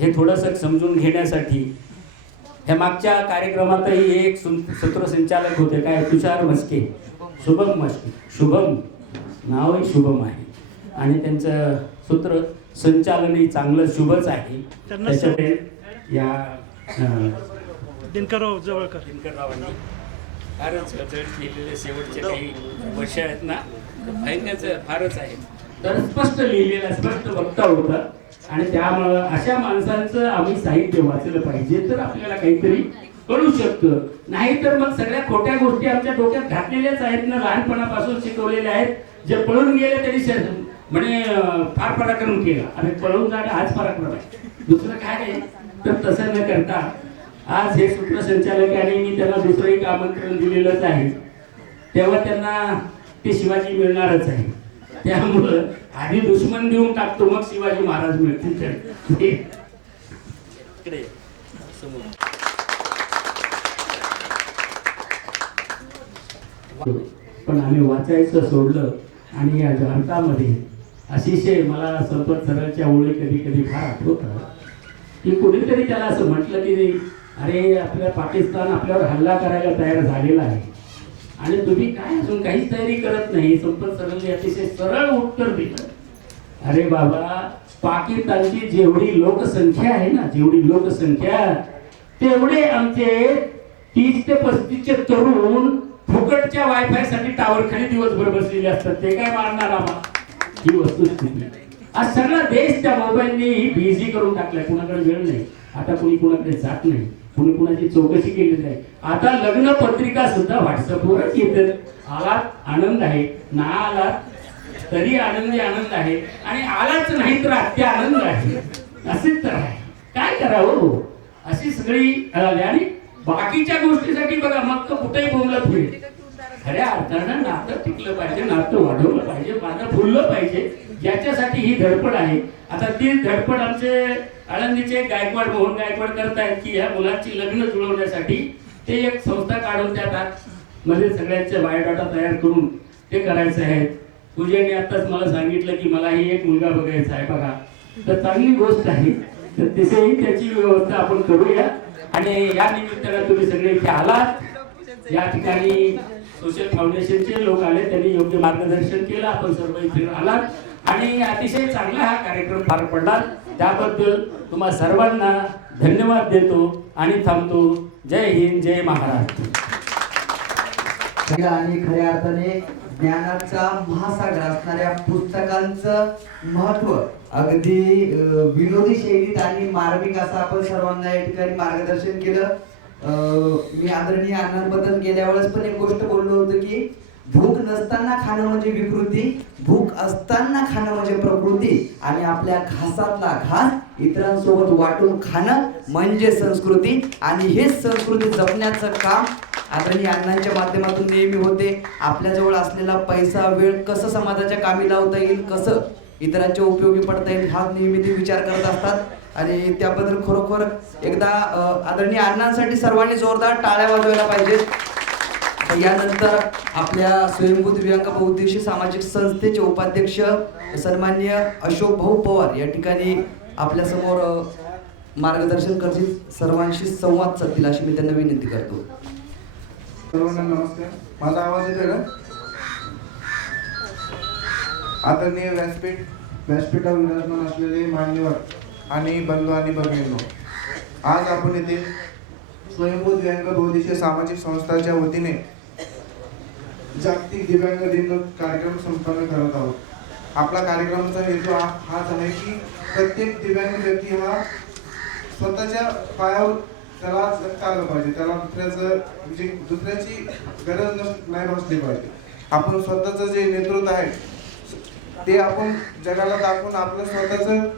हे थोडंसं समजून घेण्यासाठी ह्या मागच्या कार्यक्रमातही एक सूत्रसंचालक होते, काय, तुषार म्हस्के, शुभम म्हस्के. शुभम नावही शुभम आहे आणि त्यांचं सूत्र संचालनही चांगलं शुभच आहे. त्याच्यामुळे या दिनकरराव जवळकर दिनकररावांनी फारच गजट लिहिलेले शेवटचे काही वर्ष आहेत ना, भयंकर फारच आहे. तर स्पष्ट लिहिलेला स्पष्ट वक्ता होता आणि त्यामुळं अशा माणसांचं आम्ही साहित्य वाचलं पाहिजे तर आपल्याला काहीतरी कळू शकतं. नाही तर मग सगळ्या खोट्या गोष्टी आमच्या डोक्यात घातलेल्याच आहेत ना, लहानपणापासून शिकवलेल्या आहेत. जे पळून गेले तरी म्हणे फार पराक्रम केला. अरे पळून जाणं हाच पराक्रम आहे, दुसरं काय आहे. तर तसं न करता आज हे सूत्रसंचालक आणि मी त्यांना दुसरं एक आमंत्रण दिलेलंच आहे. तेव्हा त्यांना ते शिवाजी मिळणारच आहे. त्यामुळं आधी दुश्मन देऊन टाकतो, मग शिवाजी महाराज मिळतील. पण आम्ही वाचायचं सोडलं आणि या ग्रंथामध्ये अतिशय मला संपत सरळच्या ओळी कधी कधी फार आठवतात की कोणीतरी त्याला असं म्हटलं की अरे आपल्या पाकिस्तान आपल्यावर हल्ला करायला तयार झालेला आहे आणि तुम्ही काय अजून काहीच तयारी करत नाही. संपत सरळने अतिशय सरळ उत्तर दिलं, अरे बाबा, पाकिस्तानची जेवढी लोकसंख्या आहे ना, जेवढी लोकसंख्या तेवढे आमचे 30 ते 35 तरुण फुकटच्या वायफाय साठी टावर खाली दिवसभर बसलेले असतात. ते काय मारणार आम्हाला? ही वस्तुस्थिती. आज सगळा देश त्या मोबाईलने बिझी करून टाकलाय. कुणाकडे वेळ नाही, आता कुणी कुणाकडे जात नाही, कुणी कुणाची चौकशी केली नाही. आता लग्न पत्रिका सुद्धा व्हॉट्सअपवरच येतात. आलात आनंद आहे, ना आलात तरी आनंदी आनंद आहे आणि आलाच नाही तर अत्यानंद आहे. असेच तर आहे. काय करावं? अशी सगळी आणि बाकीच्या गोष्टीसाठी बघा मग कुठेही बोललं फिरेल. खऱ्या अर्थानं नातं टिकलं पाहिजे, नातं वाढवलं पाहिजे, नातं फुललं पाहिजे, याच्यासाठी ही धडपड आहे. आता ती धडपड आमचे आळंदीचे गायकवाड, मोहन गायकवाड करतायत की ह्या मुलांची लग्न जुळवण्यासाठी ते एक संस्था काढून त्यात मध्ये सगळ्यांचे बायोडाटा तयार करून ते करायचे आहेत. पूजेने आताच मला सांगितलं की मलाही एक मुलगा बघायचा आहे. बघा, तर चांगली गोष्ट आहे. तर तिथेही त्याची व्यवस्था आपण करूया. आणि या निमित्तानं तुम्ही सगळे इथे आलात. या ठिकाणी सोशल फाउंडेशनचे लोक आले, त्यांनी योग्य मार्गदर्शन केलं. आपण सर्व इथे आलात आणि अतिशय चांगला हा कार्यक्रम पार पडला. त्याबद्दल तुम्हा सर्वांना धन्यवाद देतो आणि थांबतो. जय हिंद, जय महाराष्ट्र. आणि खऱ्या अर्थाने ज्ञानाचा महासागर असणाऱ्या पुस्तकांचं महत्व अगदी विनोदी शैलीत आणि मार्मिक असं आपण सर्वांना या ठिकाणी मार्गदर्शन केलं. मी आदरणीय अण्णांबद्दल गेल्या वेळेस पण एक गोष्ट बोललो होतो की भूक नसताना खाणं म्हणजे विकृती, भूक असताना खाणं म्हणजे प्रकृती आणि आपल्या घासातला घास इतरांसोबत वाटून खाणं म्हणजे संस्कृती. आणि हेच संस्कृती जपण्याचं काम आदरणीय अण्णांच्या माध्यमातून नेहमी होते. आपल्याजवळ असलेला पैसा, वेळ कसं समाजाच्या कामी लावता येईल, कसं इतरांच्या उपयोगी पडता येईल, हा नेहमी ते विचार करत असतात. आणि त्याबद्दल खरोखर एकदा आदरणीय अण्णांसाठी सर्वांनी जोरदार टाळ्या वाजवायला पाहिजेत. यानंतर आपल्या स्वयंभू दिव्यांग बहुउद्देशीय सामाजिक संस्थेचे उपाध्यक्ष सन्माननीय अशोक भाऊ पवार या ठिकाणी आपल्या समोर मार्गदर्शन करतील, सर्वांशी संवाद साधतील अशी मी त्यांना विनंती करतो. सर्वांना नमस्कार. माझा आवाज येतोय का? आदरणीय व्यासपीठावर विराजमान असलेले मान्यवर आणि बंधू आणि भगिनींनो, आज आपण येथे स्वयंभू दिव्यांग बहुउद्देशीय सामाजिक संस्थाच्या वतीने जागतिक दिव्यांग दिन कार्यक्रम संपन्न करत आहोत. आपला कार्यक्रमाचा हेतू हाच आहे की प्रत्येक दिव्यांग व्यक्ती हा स्वतःच्या पायावर त्याला चाललं पाहिजे, त्याला दुसऱ्याची गरज नाही भासली पाहिजे. आपण स्वतःचं जे नेतृत्व आहे ते आपण जगाला दाखवून आपलं स्वतःचं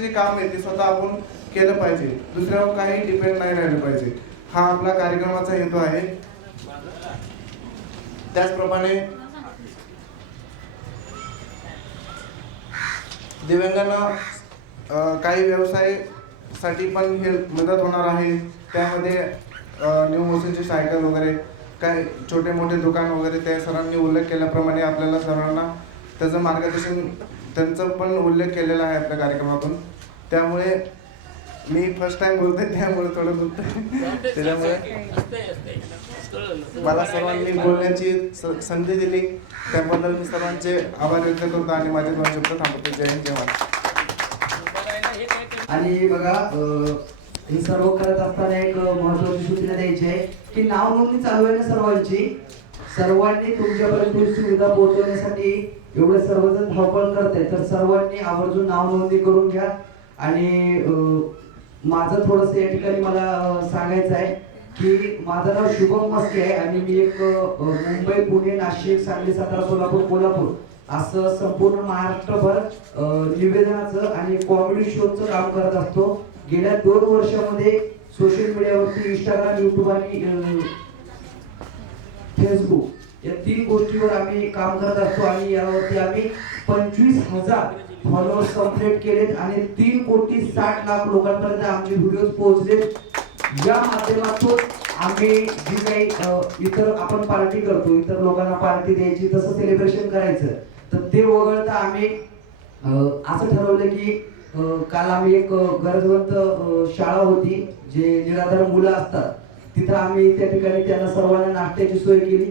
जे काम आहे ते स्वतः आपण केलं पाहिजे, दुसऱ्यावर काही डिपेंड नाही राहिलं पाहिजे. हा आपला कार्यक्रमाचा हेतू आहे. त्याचप्रमाणे दिव्यांगांना काही व्यवसायासाठी पण हे मदत होणार आहे. त्यामध्ये न्यू मोशनची सायकल वगैरे काय छोटे मोठे दुकान वगैरे त्या सरांनी उल्लेख केल्याप्रमाणे आपल्याला सर्वांना त्याचं मार्गदर्शन त्यांचा पण उल्लेख केलेला आहे आपल्या कार्यक्रमातून. त्यामुळे मी फर्स्ट टाइम बोलतोय त्यामुळे थोडं दुखतंय. त्याच्यामुळे मला सर्वांनी बोलण्याची संधी दिली त्याबद्दल मी सर्वांचे आभार व्यक्त करतो आणि माझे 2 शब्द थांबवतो. जय हिंद जय महाराष्ट्र. आणि बघा हे सर्व करत असताना एक महत्वाची सूचना द्यायची आहे की नाव नोंदणी चालू आहे ना सर्वांनी तुमच्यापर्यंत ही सुविधा पोहोचवण्यासाठी एवढे सर्वजण धावपळ करतायत, तर सर्वांनी आवर्जून नाव नोंदणी करून घ्या. आणि माझं थोडंसं या ठिकाणी मला सांगायचं आहे की माझं नाव शुभम मस्के आहे आणि मी एक मुंबई, पुणे, नाशिक, सांगली, सातारा, सोलापूर, कोल्हापूर असं संपूर्ण महाराष्ट्रभर निवेदनाचं आणि कॉमेडी शोचं काम करत असतो. गेल्या 2 वर्षामध्ये सोशल मीडियावरती इंस्टाग्राम, युट्यूब आणि फेसबुक या 3 गोष्टीवर आम्ही काम करत असतो आणि यावरती आम्ही 25,000 फॉलोअर्स कंप्लीट केलेत आणि 3,60,00,000 लोकांपर्यंत आमचे व्हिडिओज पोहोचलेत. या माध्यमातून आम्ही जी काही इतर आपण पार्टी करतो, इतर लोकांना पार्टी द्यायची, तसं सेलिब्रेशन करायचं, तर ते वगळता आम्ही असं ठरवलं की काल आम्ही एक गरजवंत शाळा होती जे निराधार मुलं असतात, तिथं आम्ही त्या ठिकाणी त्यांना सर्वांना नाश्त्याची सोय केली.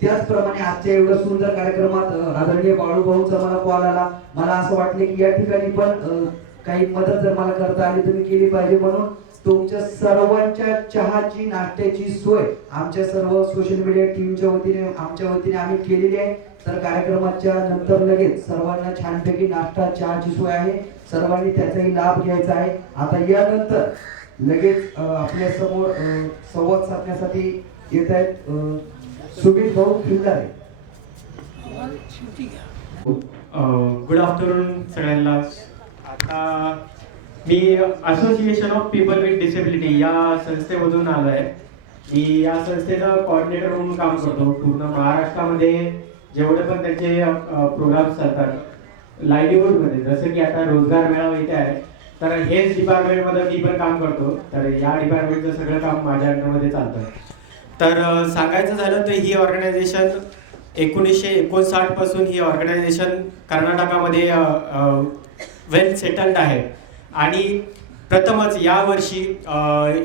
त्याचप्रमाणे आजच्या एवढ्या सुंदर कार्यक्रमात आदरणीय बाळूभाऊचा मला कॉल आला. मला असं वाटलं की या ठिकाणी पण काही मदत जर मला करता आली तर मी केली पाहिजे, म्हणून तुमच्या सर्वांच्या चहाची, नाश्त्याची सोय आमच्या सर्व सोशल मीडिया टीमच्या वतीने, आमच्या वतीने आम्ही केलेली आहे. तर कार्यक्रमाच्या नंतर लगेच सर्वांना छानपैकी नाश्ता, चहाची सोय आहे. सर्वांनी त्याचाही लाभ घ्यायचा आहे. आता यानंतर लगेच आपल्या समोर संवाद साधण्यासाठी येत आहेत सुमित भाऊ खिल्लारे. गुड आफ्टरनून सगळ्यांना. आता मी association of people with disability या संस्थेमधून आलो आहे. मी या संस्थेचा कोऑर्डिनेटर म्हणून काम करतो. पूर्ण महाराष्ट्रामध्ये जेवढे पण त्यांचे प्रोग्राम्स चालतात लाईव्हलीहूडमध्ये, जसं की आता रोजगार मेळावा इथे आहे, तर हेच डिपार्टमेंटमध्ये मी पण काम करतो. तर या डिपार्टमेंटचं सगळं काम माझ्या अंडरमध्ये चालतं. तर सांगायचं झालं तर ही ऑर्गनायझेशन 1959 पासून ही ऑर्गनायझेशन कर्नाटकामध्ये वेल सेटल्ड आहे आणि प्रथमच यावर्षी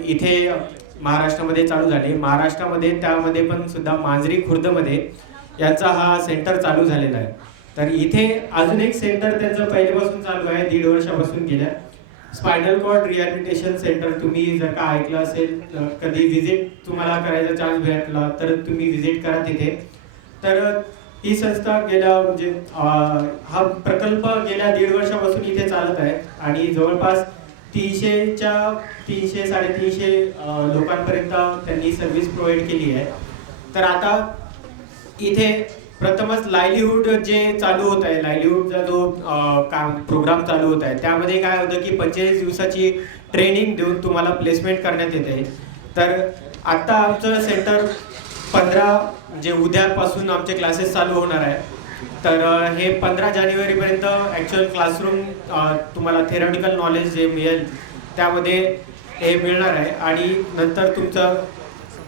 इथे महाराष्ट्रामध्ये चालू झाले. महाराष्ट्रामध्ये त्यामध्ये पण सुद्धा मांजरी खुर्दमध्ये यांचा हा सेंटर चालू झालेला आहे. तर इथे अजून एक सेंटर त्यांचं पहिल्यापासून चालू आहे 1.5 वर्षापासून गेल्या. स्पायनल कॉर्ड रिहॅबिलिटेशन सेंटर, तुम्ही जर का ऐकलं असेल, कधी विजिट तुम्हाला करायचा चान्स भेटला तर तुम्ही विजिट करा तिथे. तर ही संस्था गेल्या म्हणजे हा प्रकल्प गेल्या 1.5 वर्षापासून इथे चालत आहे आणि जवळपास 300-350 लोकांपर्यंत त्यांनी सर्व्हिस प्रोव्हाइड केली आहे. तर आता इथे प्रथमच लाईव्हलीहूड जे चालू होत आहे, लाईव्हलीहूडचा जो प्रोग्राम चालू होत आहे, त्यामध्ये काय होतं की 45 दिवसाची ट्रेनिंग देऊन तुम्हाला प्लेसमेंट करण्यात येते. तर आता आमचं सेंटर 15 म्हणजे उद्यापासून आमचे क्लासेस चालू होणार आहे. तर हे 15 जानेवारीपर्यंत ॲक्च्युअल क्लासरूम तुम्हाला थेरॉटिकल नॉलेज जे मिळेल त्यामध्ये हे मिळणार आहे आणि नंतर तुमचं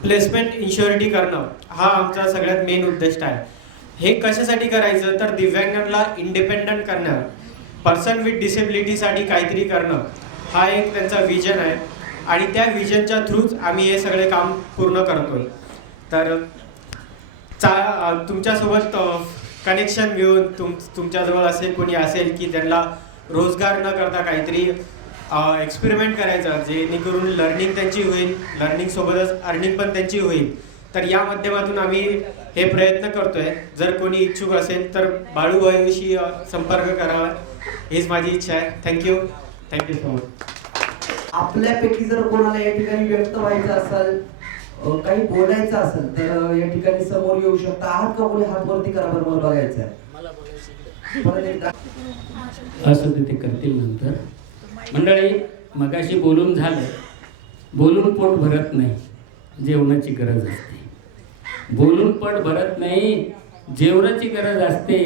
प्लेसमेंट इन्शुरिटी करणं हा आमचा सगळ्यात मेन उद्दिष्ट आहे. हे कशासाठी करायचं तर दिव्यांगांना इंडिपेंडंट करणं, पर्सन विथ डिसेबिलिटीसाठी काहीतरी करणं हा एक त्यांचा विजन आहे आणि त्या विजनच्या थ्रूच आम्ही हे सगळे काम पूर्ण करतोय. तर तुमच्यासोबत कनेक्शन घेऊन तुमच्याजवळ असे कोणी असेल की त्यांना रोजगार न करता काहीतरी एक्सपेरिमेंट करायचा जेणेकरून लर्निंग त्यांची होईल, लर्निंग सोबतच अर्निंग पण त्यांची होईल. तर या माध्यमातून आम्ही हे प्रयत्न करतोय. जर कोणी इच्छुक असेल तर बाळूभाईशी संपर्क करावा हीच माझी इच्छा आहे. Thank you so much. आपल्यापैकी जर कोणाला या ठिकाणी व्यक्त व्हायचं असेल, काही बोलायचं असेल तर या ठिकाणी समोर येऊ शकता. आहात का कोणी? हात वरती करा बरं, मला बघायचं आहे. परत एकदा असं ते करतील नंतर. मंडळी, मगाशी बोलून झालं. बोलून पोट भरत नाही, जेवणाची गरज असते. बोलून पोट भरत नाही, जेवणाची गरज असते.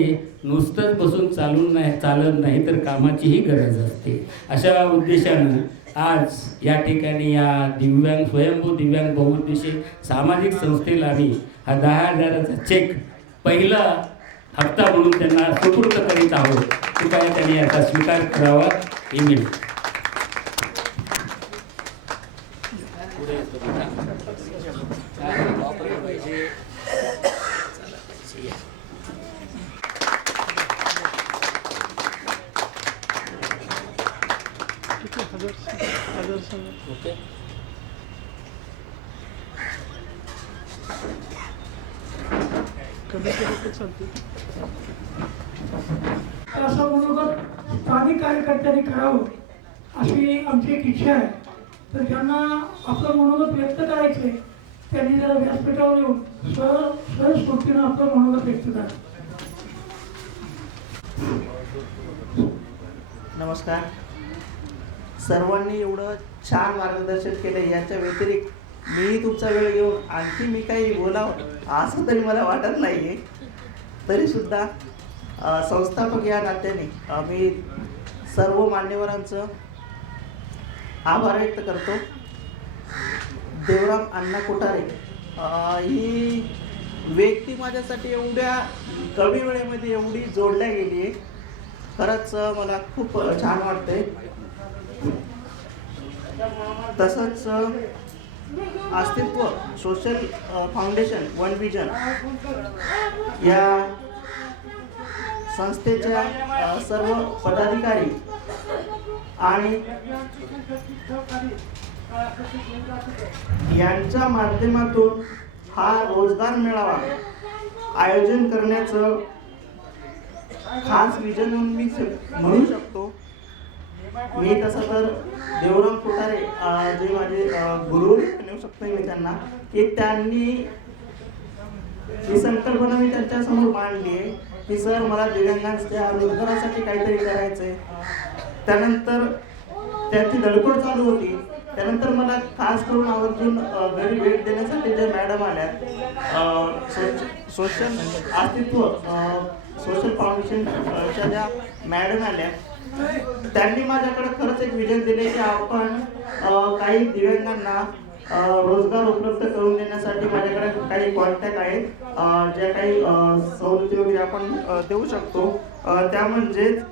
नुसतंच बसून चालत नाही तर कामाचीही गरज असते. अशा उद्देशानं आज या ठिकाणी या स्वयंभू दिव्यांग बहुउद्देशीय सामाजिक संस्थेला आम्ही हा 10,000चा चेक पहिला हप्ता म्हणून त्यांना सुपूर्द करीत आहोत. कृपया त्यांनी याचा स्वीकार करावा ही विनंती. असं मनोगत स्थानिक कार्यकर्त्यांनी करावं अशी आमची एक इच्छा आहे. तर ज्यांना आपलं मनोगत व्यक्त करायचे त्यांनी जरा व्यासपीठावर येऊन सहस्फूर्तीनं आपलं मनोगत व्यक्त करा. नमस्कार. सर्वांनी एवढं छान मार्गदर्शन केलं, याच्या व्यतिरिक्त मी तुमचा वेळ घेऊन आणखी मी काही बोलावं असं तरी मला वाटत नाही आहे. तरीसुद्धा संस्थापक या नात्याने मी सर्व मान्यवरांचं आभार व्यक्त करतो. देवराम अण्णा कोठारे ही व्यक्ती माझ्यासाठी एवढ्या कमी वेळेमध्ये एवढी जोडल्या गेली आहे, खरंच मला खूप छान वाटतंय. तसंच अस्तित्व सोशल फाउंडेशन वन विजन या संस्थेच्या सर्व पदाधिकारी आणि यांच्या माध्यमातून हा रोजगार मेळावा आयोजन करण्याचं खास विजन म्हणून मी म्हणू शकतो. मी तसं तर देवराम कोठारे जे माझे गुरु म्हणू शकतो मी त्यांना, की त्यांनी ही संकल्पना मी त्यांच्यासमोर मांडली आहे की सर मला दिव्यांगांच्या रोजगारासाठी काहीतरी करायचं आहे. त्यानंतर त्याची धडपड चालू होती. त्यानंतर मला खास करून आवर्जून घरी भेट देण्यासाठी ज्या मॅडम आल्या, सोशल अस्तित्व सोशल फाउंडेशनच्या ज्या मॅडम आल्या, त्यांनी माझ्याकडे खरंच एक विजन दिले की आपण काही दिव्यांगांना रोजगार उपलब्ध करून देण्यासाठी माझ्याकडे काही कॉन्टॅक्ट आहेत, ज्या काही सवलती वगैरे आपण देऊ शकतो. त्या म्हणजेच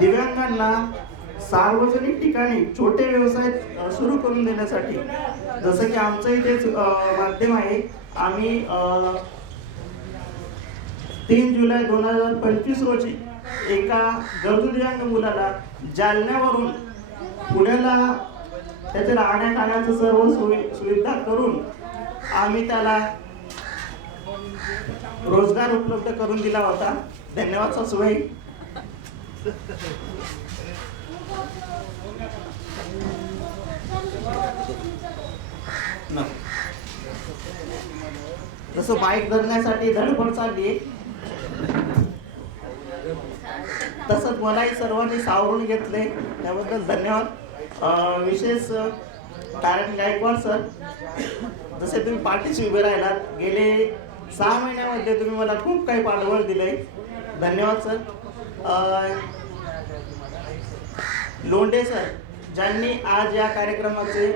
दिव्यांगांना सार्वजनिक ठिकाणी छोटे व्यवसाय सुरू करून देण्यासाठी, जसं की आमचं इथेच माध्यम आहे. आम्ही 3 जुलै 2025 रोजी एका गरजू दिव्यांग मुलाला जालन्यावरून पुण्याला त्याच्या राहण्या खाण्याचं सर्व सुविधा करून आम्ही त्याला रोजगार उपलब्ध करून दिला होता. धन्यवाद सासूबाई. जसं बाईक धरण्यासाठी धडपड चालली आहे, तसंच मलाही सर्वांनी सावरून घेतले, त्याबद्दल धन्यवाद. विशेष तारण गायकवाड सर, जसे तुम्ही पाठीशी उभे राहिलात, गेले 6 महिन्यामध्ये तुम्ही मला खूप काही पाठबळ दिले, धन्यवाद सर. लोंढे सर, ज्यांनी आज या कार्यक्रमाचे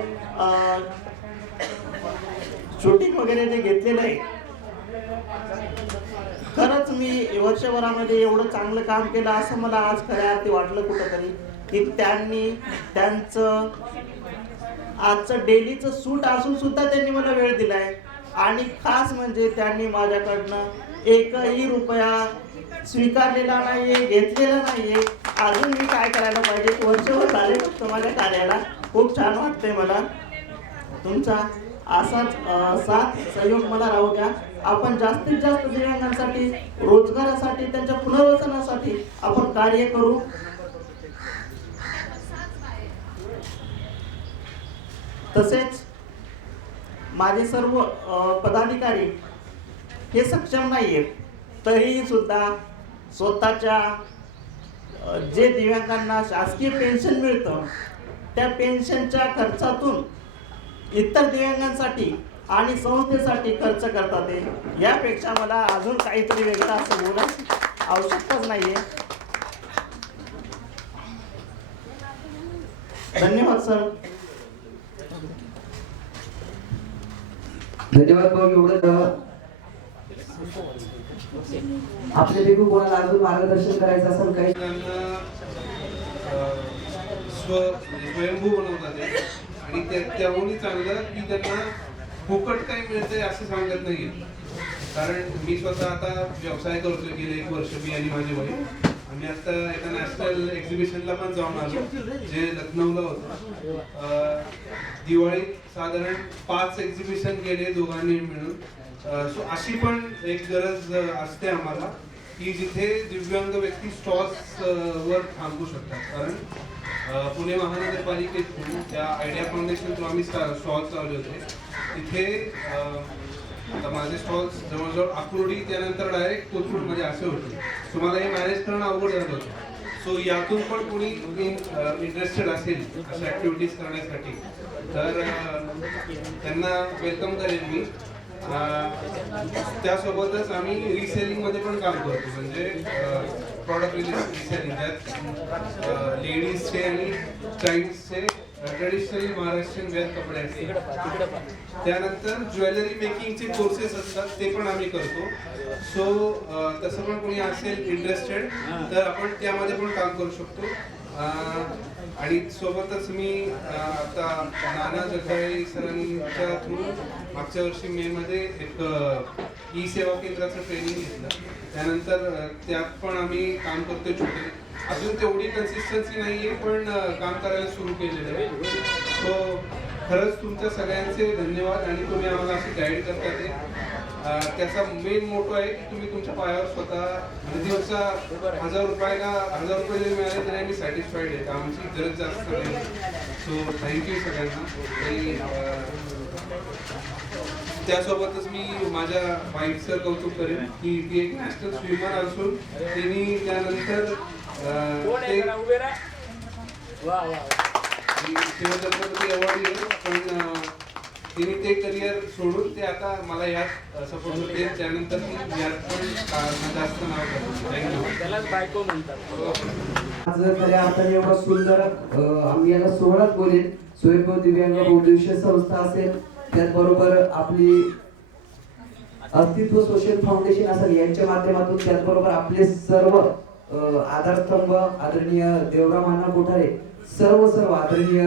शूटिंग वगैरे जे घेतलेलं आहे, खरंच मी वर्षभरामध्ये एवढं चांगलं काम केलं असं मला आज खऱ्या अर्थी वाटलं कुठंतरी, की त्यांनी त्यांचं आजचं डेलीचं सूट असून सुद्धा त्यांनी मला वेळ दिलाय. आणि खास म्हणजे त्यांनी माझ्याकडनं एकही रुपया स्वीकारलेला नाहीये, घेतलेला नाहीये. अजून मी काय करायला पाहिजे? वर्षभर झाले फक्त माझ्या कार्याला. खूप छान वाटतंय मला. तुमचा असाच साथ सहयोग मला राहू द्या. आपण जास्तीत जास्त दिव्यांगांसाठी, रोजगारासाठी, त्यांच्या पुनर्वसनासाठी आपण कार्य करू. तसेच माझे सर्व पदाधिकारी हे सक्षम नाही आहेत, तरीही सुद्धा स्वतःच्या जे दिव्यांगांना शासकीय पेन्शन मिळतं त्या पेन्शनच्या खर्चातून इतर दिव्यांगांसाठी आणि संस्थेसाठी खर्च करतात. यापेक्षा मला अजून काहीतरी वेगळं असं बोलायची आवश्यकताच नाहीये. धन्यवाद सर. धन्यवाद भाऊ. एवढं आपल्या देखील कोणाला अजून मार्गदर्शन करायचं असेल काही स्वयंभू बनवतात ते. आणि त्याहूनही चांगलं की त्यांना फुकट काही मिळतंय असं सांगत नाही. कारण मी स्वतः आता व्यवसाय करतोय गेले 1 वर्ष, मी आणि माझे वडील. आम्ही आता एका नॅशनल एक्झिबिशनला पण जाऊन आलो जे लखनौला होतं. दिवाळीत साधारण 5 एक्झिबिशन केले दोघांनी मिळून. सो अशी पण एक गरज असते आम्हाला की जिथे दिव्यांग व्यक्ती स्टॉल्स वर थांबू शकतात. कारण पुणे महानगरपालिकेतून त्या आयडिया फाउंडेशन थ्रू आम्ही स्टॉल्स लावले होते. तिथे आता माझे स्टॉल्स जवळजवळ आकुर्डी त्यानंतर डायरेक्ट कोथरूडमध्ये असे होते. सो मला हे मॅनेज करणं अवघड झालं होतं. सो यातून पण कोणी इंटरेस्टेड असेल अशा ॲक्टिव्हिटीज करण्यासाठी तर त्यांना वेलकम करेन मी. त्यासोबतच आम्ही रिसेलिंगमध्ये पण काम करतो. म्हणजे प्रॉडक्ट रिसेलिंग ज्यात लेडीजचे आणि चाइल्ड्सचे ट्रेडिशनल महाराष्ट्रीयन वेअर कपडे असतात. त्यानंतर ज्वेलरी मेकिंगचे कोर्सेस असतात ते पण आम्ही करतो. सो तसं पण कोणी असेल इंटरेस्टेड तर आपण त्यामध्ये पण काम करू शकतो. आणि सोबतच मी आता नाना जगदाळे सरांच्या थ्रू मागच्या वर्षी मेमध्ये एक ई सेवा केंद्राचं ट्रेनिंग घेतलं. त्यानंतर त्यात पण आम्ही काम करतोय छोटे. अजून तेवढी कन्सिस्टन्सी नाही आहे पण काम करायला सुरू केलेलं आहे. सो खरंच तुमच्या सगळ्यांचे धन्यवाद. आणि तुम्ही आम्हाला अशी गाईड करता ते त्याचा मेन मोटो आहे की तुम्ही तुमच्या पायावर स्वतः दिवसा 1000 रुपये जरी मिळाले तरी आम्ही सॅटिस्फाईड आहे. आमची गरज जास्त नाही. सो थँक्यू सगळ्यांना. आणि त्यासोबतच मी माझ्या वाईफचं कौतुक करेन की ती एक नॅशनल स्विमर असून त्यांनी त्यानंतर शिवछत्रपती अवॉर्ड दिले पण तिने ते करिअर सोडून ते आता मला यात सपोर्ट होते. त्यानंतर ती यात पण जास्त नाव करतो. थँक्यू. त्यालाच बायको म्हणतात. आज खऱ्या अर्थाने एवढा सुंदर आम्ही याला सोहळाच बोलेल. स्वयंभू दिव्यांग बहुउद्देशीय संस्था असेल, त्याचबरोबर आपली अस्तित्व सोशल फाउंडेशन असेल यांच्या माध्यमातून, त्याचबरोबर आपले सर्व आधारस्तंभ आदरणीय देवराम अण्णा कोठारे, सर्व आदरणीय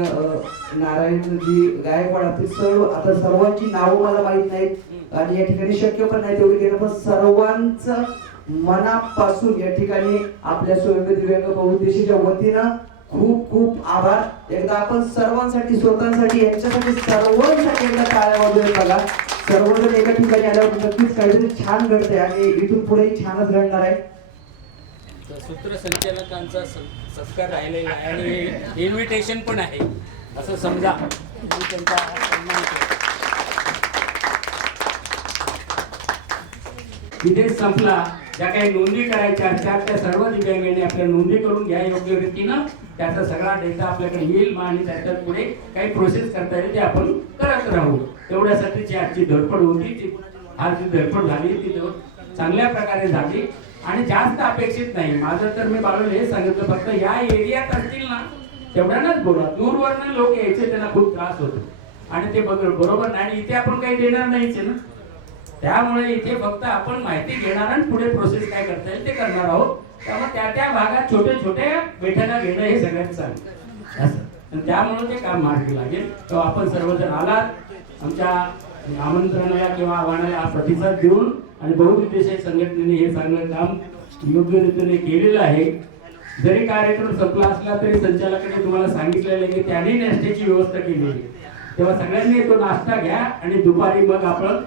नारायणजी गायकवाड असतील, सर्व आता सर्वांची नावं मला माहित नाहीत आणि या ठिकाणी शक्य पण नाही तेवढी घेणं, पण सर्वांचं मनापासून या ठिकाणी आपल्या स्वयंभू दिव्यांग बहुउद्देशीच्या वतीनं खूप खूप आभार. एकदा आपण सर्वांसाठी, स्वतःसाठी, यांच्यासाठी, सर्वांसाठी एकदा टाळ्या वाजवूया बघा. सर्वजण एका ठिकाणी आल्यावर नक्कीच काहीतरी छान घडतंय आणि इथून पुढेही छानच घडणार आहे. सूत्रसंचालकांचा सत्कार राहिलेला आहे आणि इन्व्हिटेशन पण आहे असं समजा. त्यांचा सन्मान विदेश संपला. ज्या काही नोंदी करायच्या असतात त्या सर्व दिव्यांगांनी आपल्या नोंदी करून घ्या योग्य रीतीनं. त्याचा सगळा डेटा आपल्याकडे येईल आणि त्याच्यात पुढे काही प्रोसेस करता येईल ते आपण करत राहू. तेवढ्यासाठीची आजची धडपड होती. आज जी धडपड झाली ती चांगल्या प्रकारे झाली आणि जास्त अपेक्षित नाही. माझं तर मी बाळूला हे सांगितलं, फक्त या एरियात असतील ना तेवढ्यानंच बोला. दूरवरनं लोक यायचे, त्यांना खूप त्रास होतो आणि ते बरोबर नाही. आणि इथे आपण काही देणार नाहीच ना, त्यामुळे इथे फक्त आपण माहिती घेणार आणि पुढे प्रोसेस काय करता येईल ते करणार आहोत. त्यामुळे त्या भागात छोटे छोटे बैठका घेणं हे सगळ्यात चांगलं असं. त्यामुळे ते काम मार्गी लागेल. तर आपण सर्वजण आलात, आमच्या आमंत्रणाला किंवा आव्हानाला प्रतिसाद देऊन आणि बहुउद्देशीय संघटनेने हे चांगलं काम योग्य रीतीने केलेलं आहे. जरी कार्यक्रम संपला असला तरी संचालकाने तुम्हाला सांगितलेलं आहे की त्यांनी नाश्त्याची व्यवस्था केली आहे. तेव्हा सगळ्यांनी तो नाश्ता घ्या आणि दुपारी मग आपण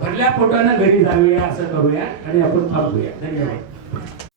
भरल्या पोटानं घरी जाऊया, असं करूया आणि आपण थांबूया. धन्यवाद.